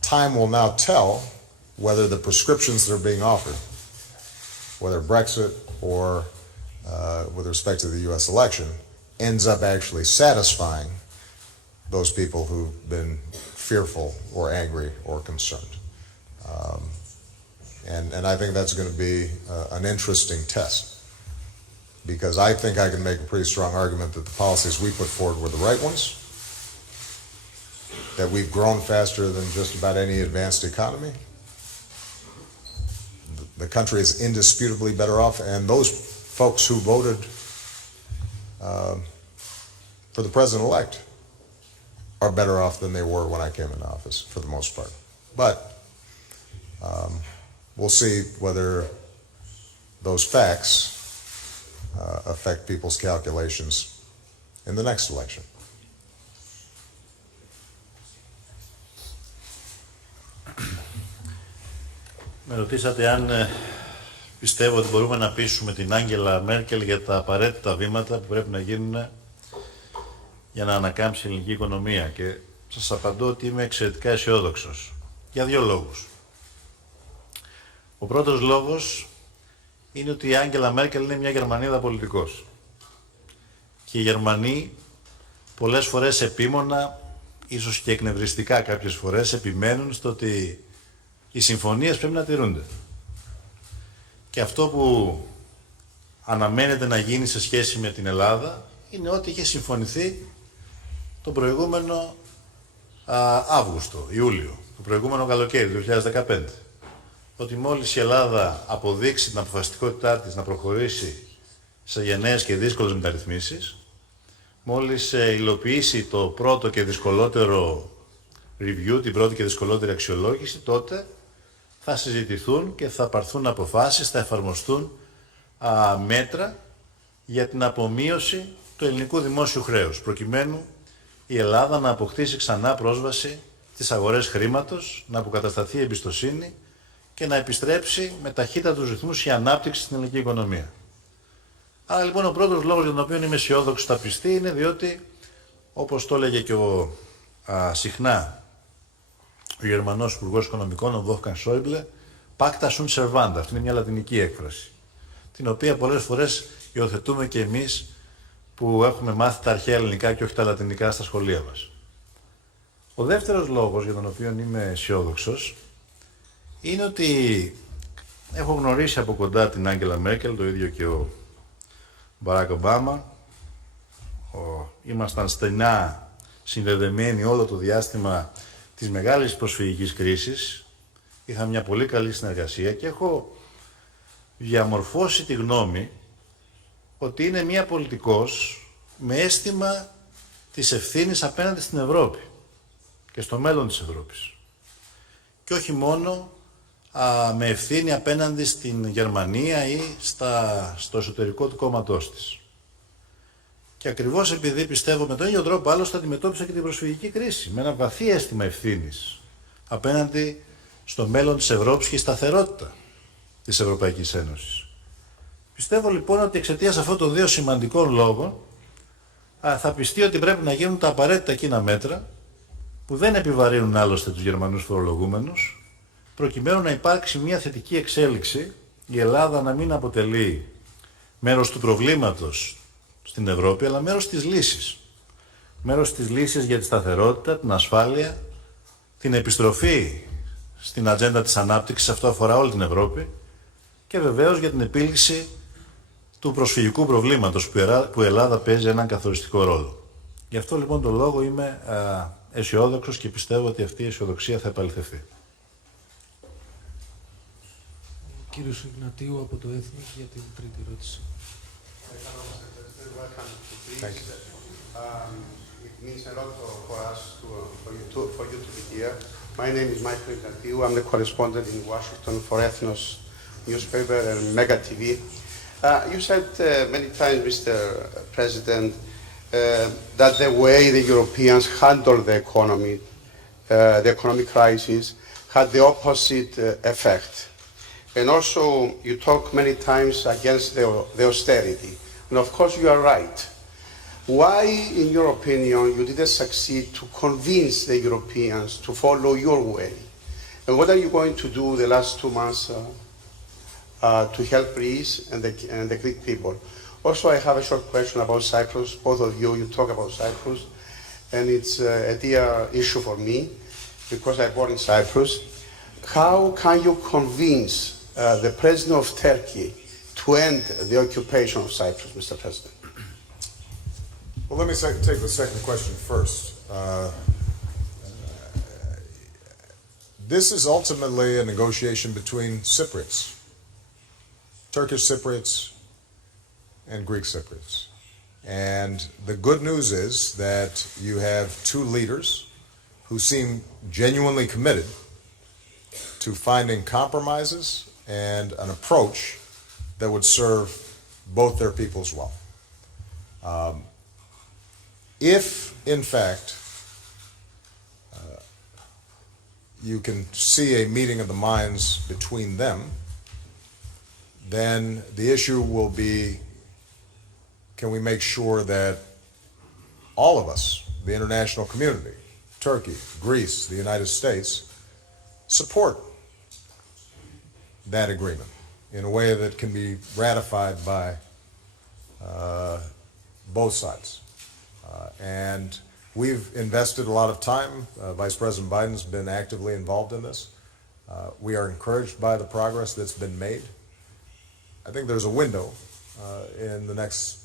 Time will now tell whether the prescriptions that are being offered, whether Brexit or with respect to the U.S. election, ends up actually satisfying those people who've been fearful or angry or concerned. And I think that's going to be an interesting test, because I think I can make a pretty strong argument that the policies we put forward were the right ones, that we've grown faster than just about any advanced economy. The country is indisputably better off, and those folks who voted for the president-elect are better off than they were when I came into office, for the most part. But we'll see whether those facts affect people's calculations in the next election. Με ρωτήσατε αν πιστεύω ότι μπορούμε να πείσουμε την Άγγελα Μέρκελ για τα απαραίτητα βήματα που πρέπει να γίνουν για να ανακάμψει η ελληνική οικονομία, και σας απαντώ ότι είμαι εξαιρετικά αισιόδοξος για δύο λόγους. Ο πρώτος λόγος είναι ότι η Άγγελα Μέρκελ είναι μια Γερμανίδα πολιτικός, και οι Γερμανοί πολλές φορές επίμονα, ίσως και εκνευριστικά κάποιες φορές, επιμένουν στο ότι οι συμφωνίες πρέπει να τηρούνται. Και αυτό που αναμένεται να γίνει σε σχέση με την Ελλάδα είναι ότι είχε συμφωνηθεί τον προηγούμενο Αύγουστο, Ιούλιο, το προηγούμενο καλοκαίρι του 2015. Ότι μόλις η Ελλάδα αποδείξει την αποφασιστικότητά της να προχωρήσει σε γενναίες και δύσκολες μεταρρυθμίσεις, μόλις υλοποιήσει το πρώτο και δυσκολότερο review, την πρώτη και δυσκολότερη αξιολόγηση, τότε θα συζητηθούν και θα πάρθουν αποφάσεις, θα εφαρμοστούν μέτρα για την απομείωση του ελληνικού δημόσιου χρέους, προκειμένου η Ελλάδα να αποκτήσει ξανά πρόσβαση στις αγορές χρήματος, να αποκατασταθεί η εμπιστοσύνη και να επιστρέψει με ταχύτατους ρυθμούς η ανάπτυξη στην ελληνική οικονομία. Άρα λοιπόν ο πρώτος λόγος για τον οποίο είμαι αισιόδοξος στα πιστή είναι διότι, όπως το έλεγε και συχνά ο Γερμανός Υπουργός Οικονομικών, ο Wolfgang Schäuble, pacta sunt servanda. Αυτή είναι μια λατινική έκφραση, την οποία πολλές φορές υιοθετούμε και εμείς που έχουμε μάθει τα αρχαία ελληνικά και όχι τα λατινικά στα σχολεία μας. Ο δεύτερος λόγος για τον οποίο είμαι αισιόδοξος είναι ότι έχω γνωρίσει από κοντά την Άγγελα Μέρκελ, το ίδιο και ο Μπαράκ Ομπάμα. Ήμασταν στενά συνδεδεμένοι όλο το διάστημα της μεγάλης προσφυγικής κρίσης. Είχαμε μια πολύ καλή συνεργασία και έχω διαμορφώσει τη γνώμη ότι είναι μια πολιτικός με αίσθημα της ευθύνης απέναντι στην Ευρώπη και στο μέλλον της Ευρώπης. Και όχι μόνο με ευθύνη απέναντι στην Γερμανία ή στο εσωτερικό του κόμματός της. Και ακριβώς επειδή πιστεύω με τον ίδιο τρόπο άλλωστε αντιμετώπισα και την προσφυγική κρίση, με ένα βαθύ αίσθημα ευθύνης απέναντι στο μέλλον της Ευρώπης και η σταθερότητα της Ευρωπαϊκής Ένωσης. Πιστεύω λοιπόν ότι εξαιτίας αυτών των δύο σημαντικών λόγων θα πιστεί ότι πρέπει να γίνουν τα απαραίτητα εκείνα μέτρα που δεν επιβαρύνουν άλλωστε τους Γερμανούς φορολογούμενους, προκειμένου να υπάρξει μια θετική εξέλιξη, η Ελλάδα να μην αποτελεί μέρος του προβλήματος στην Ευρώπη, αλλά μέρος της λύσης. Μέρος της λύσης για τη σταθερότητα, την ασφάλεια, την επιστροφή στην ατζέντα της ανάπτυξης, αυτό αφορά όλη την Ευρώπη, και βεβαίως για την επίλυση του προσφυγικού προβλήματος που η Ελλάδα παίζει έναν καθοριστικό ρόλο. Γι' αυτό λοιπόν τον λόγο είμαι αισιόδοξος και πιστεύω ότι αυτή η αισιοδοξία θα επαληθευτεί. Κύριος Ιγνατίου από το Έθνος για την τρίτη ερώτηση. Welcome to Greece. Thank you. It means a lot for us, for you to be here. My name is Michael Ignatiou. I'm the correspondent in Washington for Ethnos newspaper and Mega TV. You said many times, Mr. President, that the way the Europeans handled the economic crisis, had the opposite effect. And also, you talk many times against the austerity. And of course, you are right. Why, in your opinion, you didn't succeed to convince the Europeans to follow your way? And what are you going to do the last 2 months to help Greece and the Greek people? Also, I have a short question about Cyprus. Both of you talk about Cyprus. And it's a dear issue for me because I born in Cyprus. How can you convince the President of Turkey to end the occupation of Cyprus, Mr. President? Well, let me take the second question first. This is ultimately a negotiation between Cypriots, Turkish Cypriots and Greek Cypriots. And the good news is that you have two leaders who seem genuinely committed to finding compromises and an approach that would serve both their peoples well. If, in fact, you can see a meeting of the minds between them, then the issue will be, can we make sure that all of us, the international community, Turkey, Greece, the United States, support that agreement in a way that can be ratified by both sides. And we've invested a lot of time. Vice President Biden's been actively involved in this. We are encouraged by the progress that's been made. I think there's a window in the next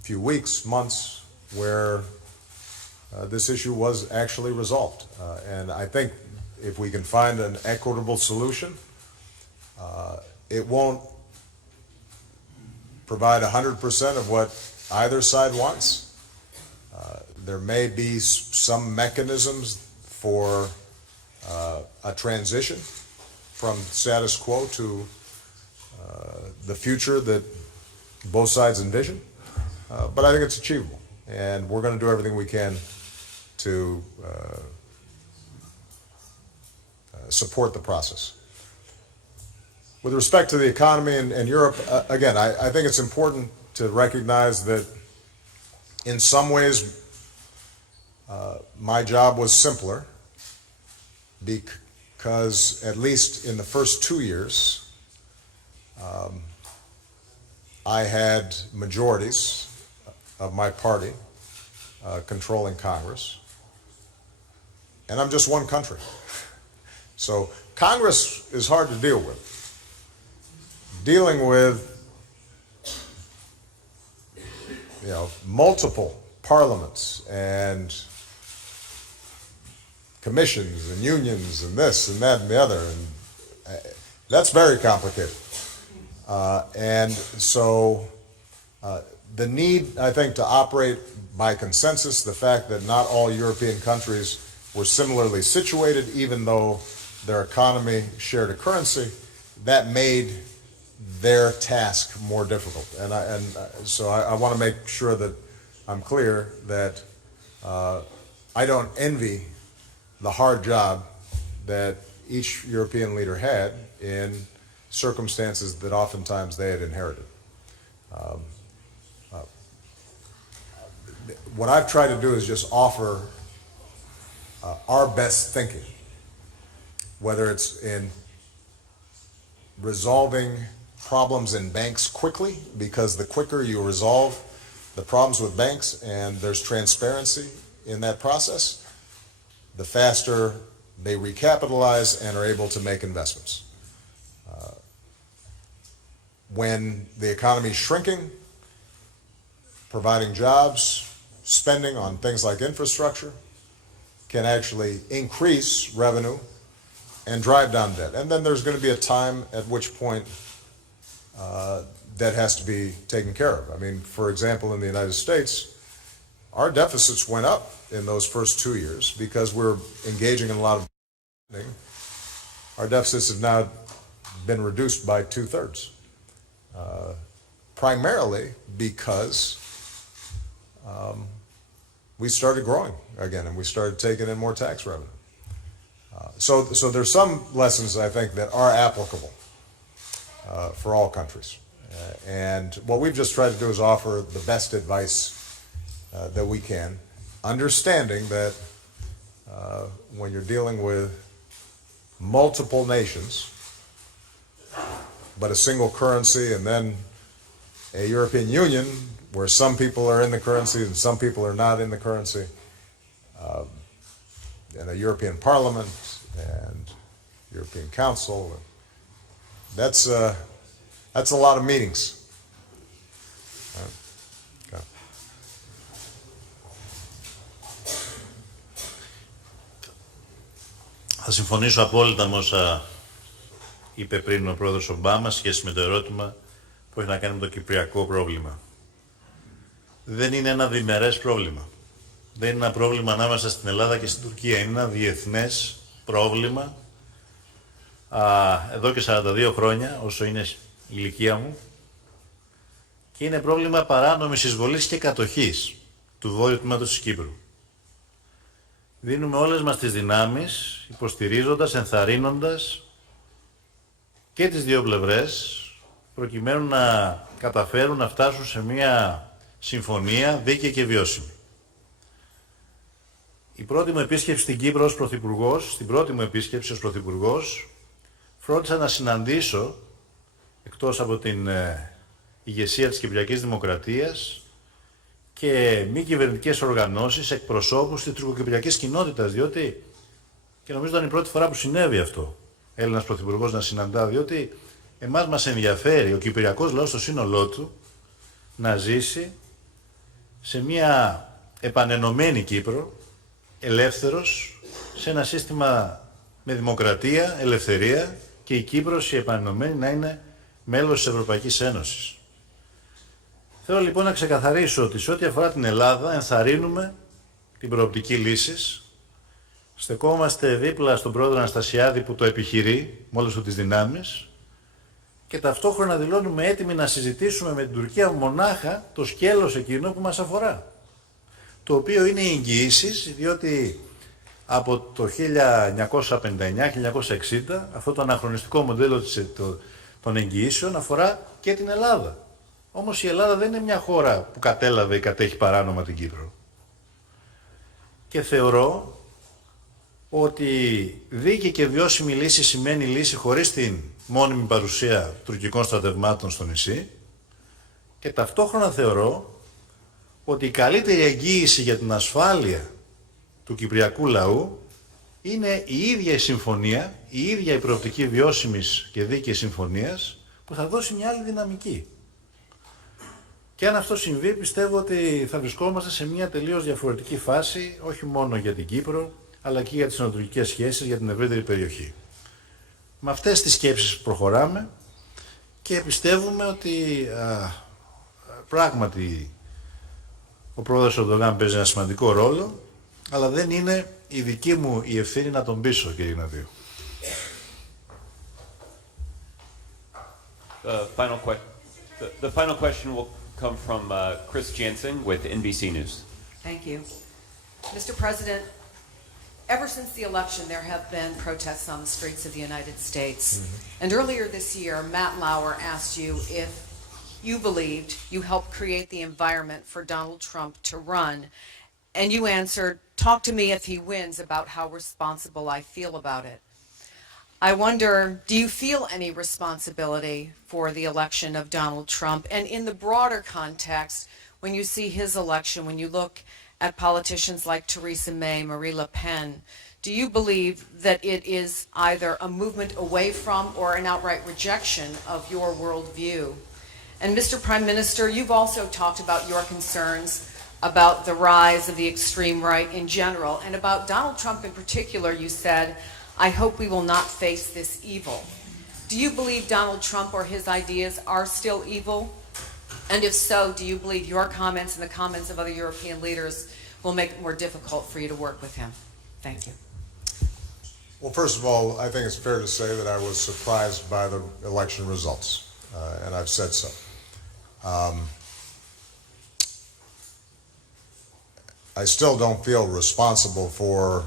few weeks, months, where this issue was actually resolved. And I think if we can find an equitable solution, it won't provide 100% of what either side wants. There may be some mechanisms for a transition from status quo to the future that both sides envision. But I think it's achievable. And we're going to do everything we can to support the process. With respect to the economy and Europe, again, I think it's important to recognize that in some ways my job was simpler because at least in the first 2 years I had majorities of my party controlling Congress, and I'm just one country. So Congress is hard to deal with. Dealing with multiple parliaments and commissions and unions and this and that and the other, and that's very complicated. And so the need, I think, to operate by consensus, the fact that not all European countries were similarly situated, even though their economy shared a currency, that made their task more difficult. And so I want to make sure that I'm clear that I don't envy the hard job that each European leader had in circumstances that oftentimes they had inherited. What I've tried to do is just offer our best thinking, whether it's in resolving problems in banks quickly, because the quicker you resolve the problems with banks and there's transparency in that process, the faster they recapitalize and are able to make investments. When the economy is shrinking, providing jobs, spending on things like infrastructure can actually increase revenue and drive down debt. And then there's going to be a time at which point that has to be taken care of. I mean, for example, in the United States, our deficits went up in those first 2 years because we're engaging in a lot of spending. Our deficits have now been reduced by 2/3, primarily because we started growing again and we started taking in more tax revenue. So there's some lessons, I think, that are applicable for all countries. And what we've just tried to do is offer the best advice that we can, understanding that when you're dealing with multiple nations, but a single currency, and then a European Union where some people are in the currency and some people are not in the currency, and a European Parliament and European Council, that's a lot of meetings. Okay. Θα συμφωνήσω απόλυτα με όσα είπε πριν ο πρόεδρος Ομπάμα σχέση με το ερώτημα που έχει να κάνει με το κυπριακό πρόβλημα. Δεν είναι ένα διμερές πρόβλημα. Δεν είναι ένα πρόβλημα ανάμεσα στην Ελλάδα και στην Τουρκία. Είναι ένα διεθνές πρόβλημα. Εδώ και 42 χρόνια, όσο είναι η ηλικία μου, και είναι πρόβλημα παράνομης εισβολής και κατοχής του βόρειου τμήματος της Κύπρου. Δίνουμε όλες μας τις δυνάμεις, υποστηρίζοντας, ενθαρρύνοντας και τις δύο πλευρές, προκειμένου να καταφέρουν να φτάσουν σε μια συμφωνία δίκαιη και βιώσιμη. Η πρώτη μου επίσκεψη στην Κύπρο ως Πρωθυπουργός, στην πρώτη μου επίσκεψη ως Πρωθυπουργός, φρόντισα να συναντήσω, εκτός από την ηγεσία της Κυπριακής Δημοκρατίας, και μη κυβερνητικές οργανώσεις, εκπροσώπους της τουρκοκυπριακής κοινότητας, διότι, και νομίζω ήταν η πρώτη φορά που συνέβη αυτό, Έλληνας Πρωθυπουργός να συναντά, διότι εμάς μας ενδιαφέρει ο κυπριακός λαός στο σύνολό του να ζήσει σε μια επανενωμένη Κύπρο, ελεύθερος, σε ένα σύστημα με δημοκρατία, ελευθερία, και η Κύπρος η επανενωμένη να είναι μέλος της Ευρωπαϊκής Ένωσης. Θέλω λοιπόν να ξεκαθαρίσω ότι σε ό,τι αφορά την Ελλάδα ενθαρρύνουμε την προοπτική λύσης. Στεκόμαστε δίπλα στον πρόεδρο Αναστασιάδη που το επιχειρεί με όλες του τις δυνάμεις και ταυτόχρονα δηλώνουμε έτοιμοι να συζητήσουμε με την Τουρκία μονάχα το σκέλος εκείνο που μας αφορά. Το οποίο είναι οι εγγυήσεις, διότι από το 1959-1960 αυτό το αναχρονιστικό μοντέλο των εγγυήσεων αφορά και την Ελλάδα. Όμως η Ελλάδα δεν είναι μια χώρα που κατέλαβε ή κατέχει παράνομα την Κύπρο. Και θεωρώ ότι δίκαιη και βιώσιμη λύση σημαίνει λύση χωρίς την μόνιμη παρουσία τουρκικών στρατευμάτων στο νησί, και ταυτόχρονα θεωρώ ότι η καλύτερη εγγύηση για την ασφάλεια του κυπριακού λαού είναι η ίδια η συμφωνία, η ίδια η προοπτική βιώσιμης και δίκαιης συμφωνίας που θα δώσει μια άλλη δυναμική. Και αν αυτό συμβεί, πιστεύω ότι θα βρισκόμαστε σε μια τελείως διαφορετική φάση, όχι μόνο για την Κύπρο, αλλά και για τις ανατολικές σχέσεις, για την ευρύτερη περιοχή. Με αυτές τις σκέψεις προχωράμε και πιστεύουμε ότι πράγματι ο πρόεδρος Ερντογάν παίζει ένα σημαντικό ρόλο, αλλά δεν είναι η δική μου η ευθύνη να τον πείσω, κύριε Γνατίου. The final question will come from Chris Jensen with NBC News. Thank you. Mr. President, ever since the election, there have been protests on the streets of the United States. And earlier this year, Matt Lauer asked you if you believed you helped create the environment for Donald Trump to run. And you answered, talk to me if he wins about how responsible I feel about it. I wonder, do you feel any responsibility for the election of Donald Trump? And in the broader context, when you see his election, when you look at politicians like Theresa May, Marie Le Pen, do you believe that it is either a movement away from or an outright rejection of your worldview? And Mr. Prime Minister, you've also talked about your concerns about the rise of the extreme right in general, and about Donald Trump in particular. You said, I hope we will not face this evil. Do you believe Donald Trump or his ideas are still evil? And if so, do you believe your comments and the comments of other European leaders will make it more difficult for you to work with him? Thank you. Well, first of all, I think it's fair to say that I was surprised by the election results, and I've said so. I still don't feel responsible for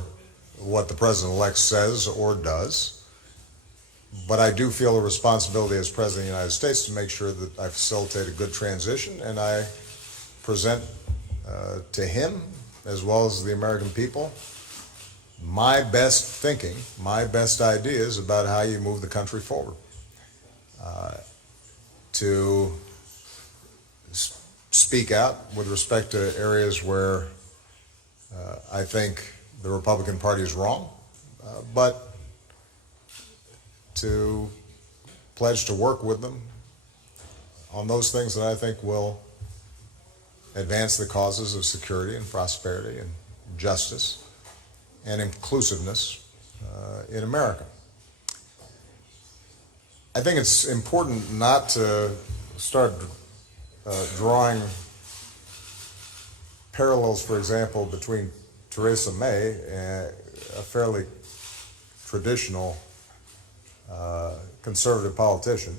what the president-elect says or does, but I do feel a responsibility as President of the United States to make sure that I facilitate a good transition, and I present to him, as well as the American people, my best thinking, my best ideas about how you move the country forward. To speak out with respect to areas where I think the Republican Party is wrong, but to pledge to work with them on those things that I think will advance the causes of security and prosperity and justice and inclusiveness in America. I think it's important not to start drawing parallels, for example, between Theresa May, a fairly traditional conservative politician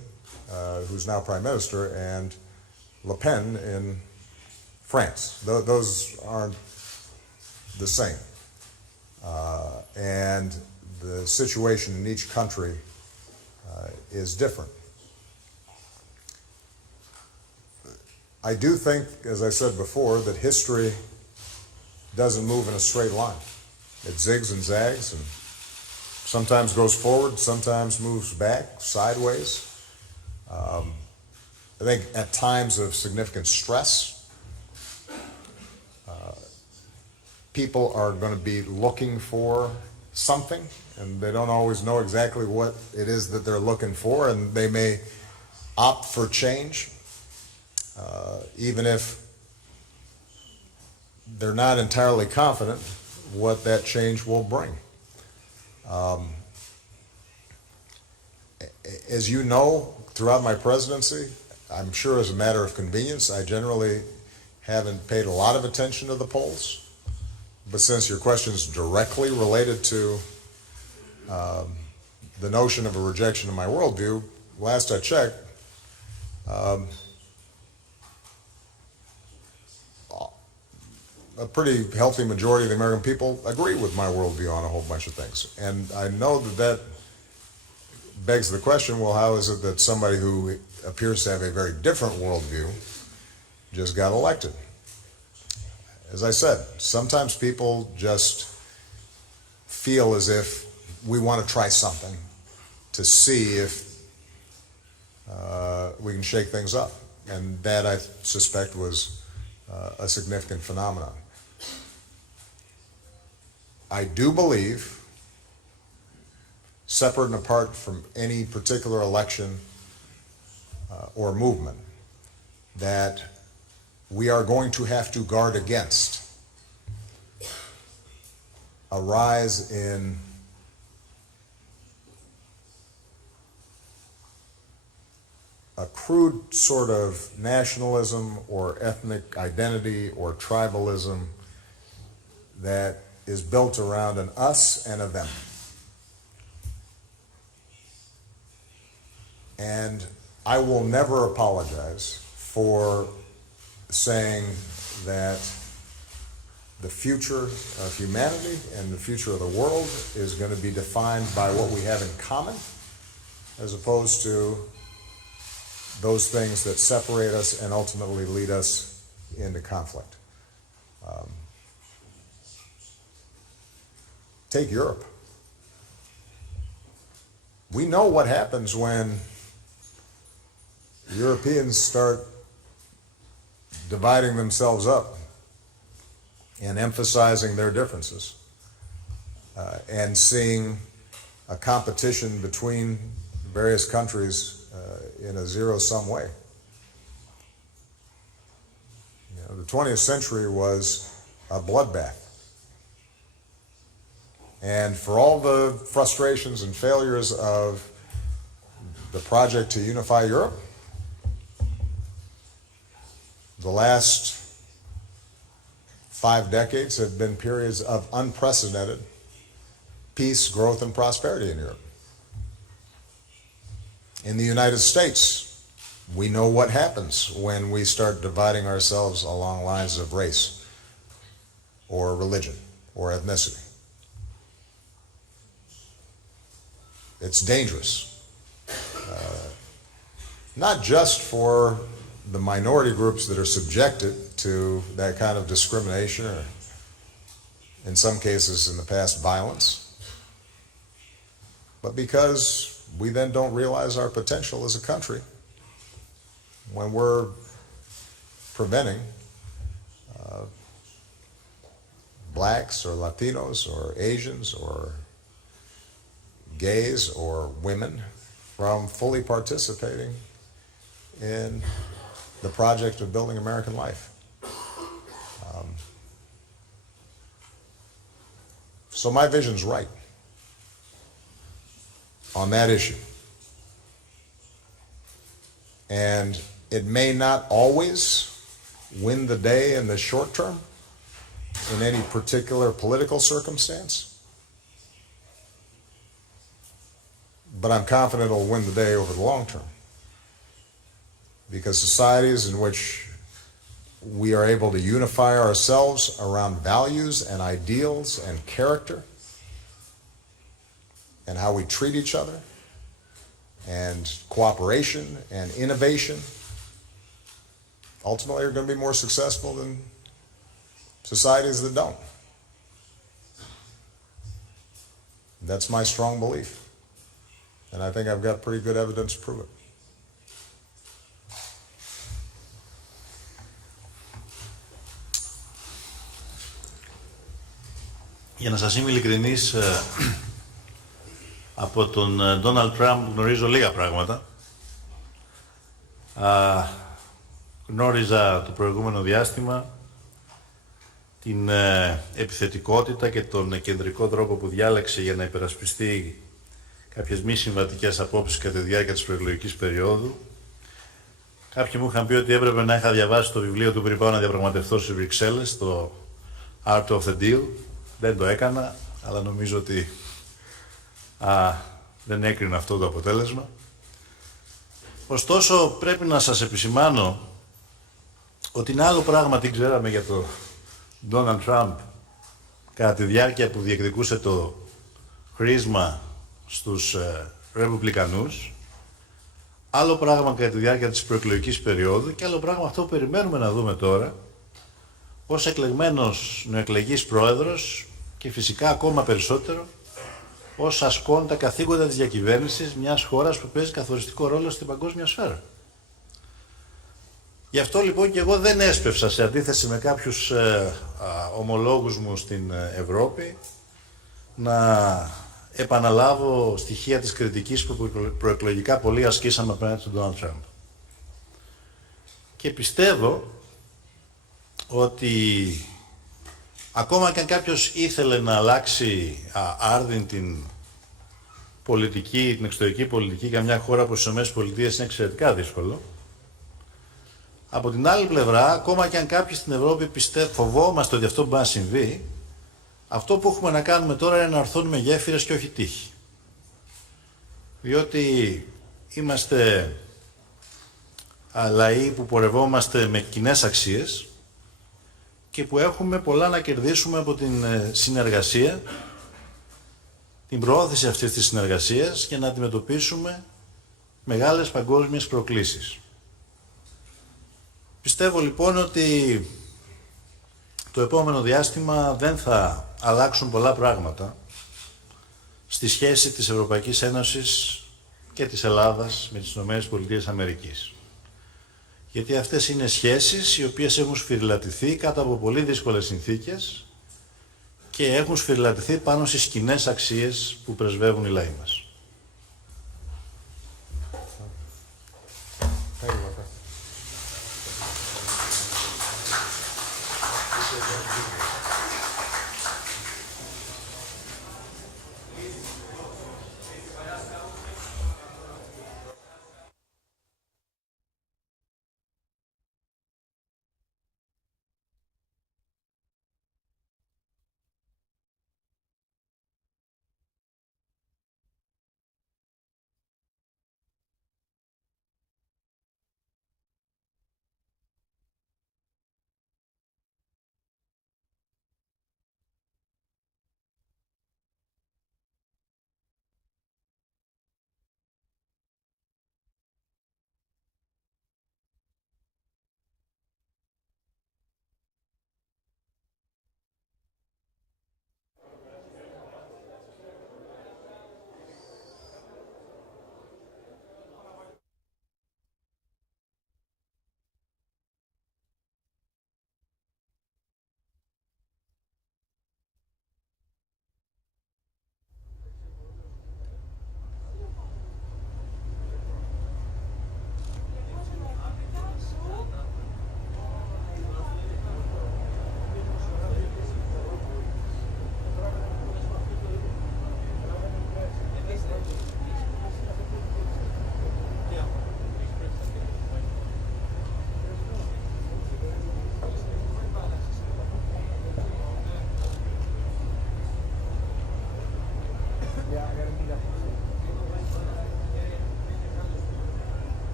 who's now prime minister, and Le Pen in France. Those aren't the same. And the situation in each country is different. I do think, as I said before, that history doesn't move in a straight line. It zigs and zags and sometimes goes forward, sometimes moves back, sideways. I think at times of significant stress, people are going to be looking for something, and they don't always know exactly what it is that they're looking for, and they may opt for change, even if they're not entirely confident what that change will bring. As you know, throughout my presidency, I'm sure as a matter of convenience, I generally haven't paid a lot of attention to the polls. But since your question is directly related to the notion of a rejection of my worldview, last I checked, a pretty healthy majority of the American people agree with my worldview on a whole bunch of things. And I know that begs the question, well, how is it that somebody who appears to have a very different worldview just got elected? As I said, sometimes people just feel as if we want to try something to see if we can shake things up. And that, I suspect, was a significant phenomenon. I do believe, separate and apart from any particular election or movement, that we are going to have to guard against a rise in a crude sort of nationalism or ethnic identity or tribalism that is built around an us and a them. And I will never apologize for saying that the future of humanity and the future of the world is going to be defined by what we have in common, as opposed to those things that separate us and ultimately lead us into conflict. Take Europe. We know what happens when Europeans start dividing themselves up and emphasizing their differences and seeing a competition between various countries in a zero-sum way. You know, the 20th century was a bloodbath. And for all the frustrations and failures of the project to unify Europe. The last 5 decades have been periods of unprecedented peace, growth, and prosperity in Europe. In the United States, we know what happens when we start dividing ourselves along lines of race or religion or ethnicity. It's dangerous. Not just for the minority groups that are subjected to that kind of discrimination or, in some cases in the past, violence, but because we then don't realize our potential as a country when we're preventing blacks or Latinos or Asians or gays or women from fully participating in the project of building American life. So my vision's right on that issue. And it may not always win the day in the short term in any particular political circumstance, but I'm confident it'll win the day over the long term. Because societies in which we are able to unify ourselves around values and ideals and character and how we treat each other and cooperation and innovation, ultimately are going to be more successful than societies that don't. That's my strong belief. And I think I've got pretty good evidence to prove it. Για να σας είμαι ειλικρινής, από τον Ντόναλντ Τραμπ γνωρίζω λίγα πράγματα. Γνώριζα το προηγούμενο διάστημα την επιθετικότητα και τον κεντρικό τρόπο που διάλεξε για να υπερασπιστεί κάποιες μη συμβατικές απόψεις κατά τη διάρκεια της προεκλογικής περίοδου. Κάποιοι μου είχαν πει ότι έπρεπε να είχα διαβάσει το βιβλίο του πριν πάω να διαπραγματευτώ στις Βρυξέλλες, το Art of the Deal. Δεν το έκανα, αλλά νομίζω ότι δεν έκρινα αυτό το αποτέλεσμα. Ωστόσο, πρέπει να σας επισημάνω ότι είναι άλλο πράγμα τι ξέραμε για τον Ντόναλντ Τραμπ κατά τη διάρκεια που διεκδικούσε το χρήσμα στους Ρεπουμπλικανούς, άλλο πράγμα κατά τη διάρκεια της προεκλογικής περίοδου και άλλο πράγμα αυτό που περιμένουμε να δούμε τώρα ως εκλεγμένος νεοεκλεγής πρόεδρος και φυσικά ακόμα περισσότερο ως ασκών τα καθήκοντα της διακυβέρνησης μιας χώρας που παίζει καθοριστικό ρόλο στην παγκόσμια σφαίρα. Γι' αυτό λοιπόν και εγώ δεν έσπευσα, σε αντίθεση με κάποιους ομολόγους μου στην Ευρώπη, να επαναλάβω στοιχεία της κριτικής που προεκλογικά πολλοί ασκήσαμε απέναντι στον Ντόναλντ Τραμπ. Και πιστεύω ότι ακόμα και αν κάποιος ήθελε να αλλάξει άρδιν την πολιτική, την εξωτερική πολιτική για μια χώρα που στις ΗΠΑ είναι εξαιρετικά δύσκολο, από την άλλη πλευρά, ακόμα και αν κάποιοι στην Ευρώπη φοβόμαστε ότι αυτό μπορεί να συμβεί, αυτό που έχουμε να κάνουμε τώρα είναι να ορθώνουμε γέφυρες και όχι τείχη. Διότι είμαστε λαοί που πορευόμαστε με κοινές αξίες και που έχουμε πολλά να κερδίσουμε από την συνεργασία, την προώθηση αυτής της συνεργασίας για να αντιμετωπίσουμε μεγάλες παγκόσμιες προκλήσεις. Πιστεύω λοιπόν ότι το επόμενο διάστημα δεν θα αλλάξουν πολλά πράγματα στη σχέση της Ευρωπαϊκής Ένωσης και της Ελλάδας με τις ΗΠΑ. Γιατί αυτές είναι σχέσεις οι οποίες έχουν σφυριλατηθεί κάτω από πολύ δύσκολες συνθήκες και έχουν σφυριλατηθεί πάνω στις κοινές αξίες που πρεσβεύουν οι λαοί μας.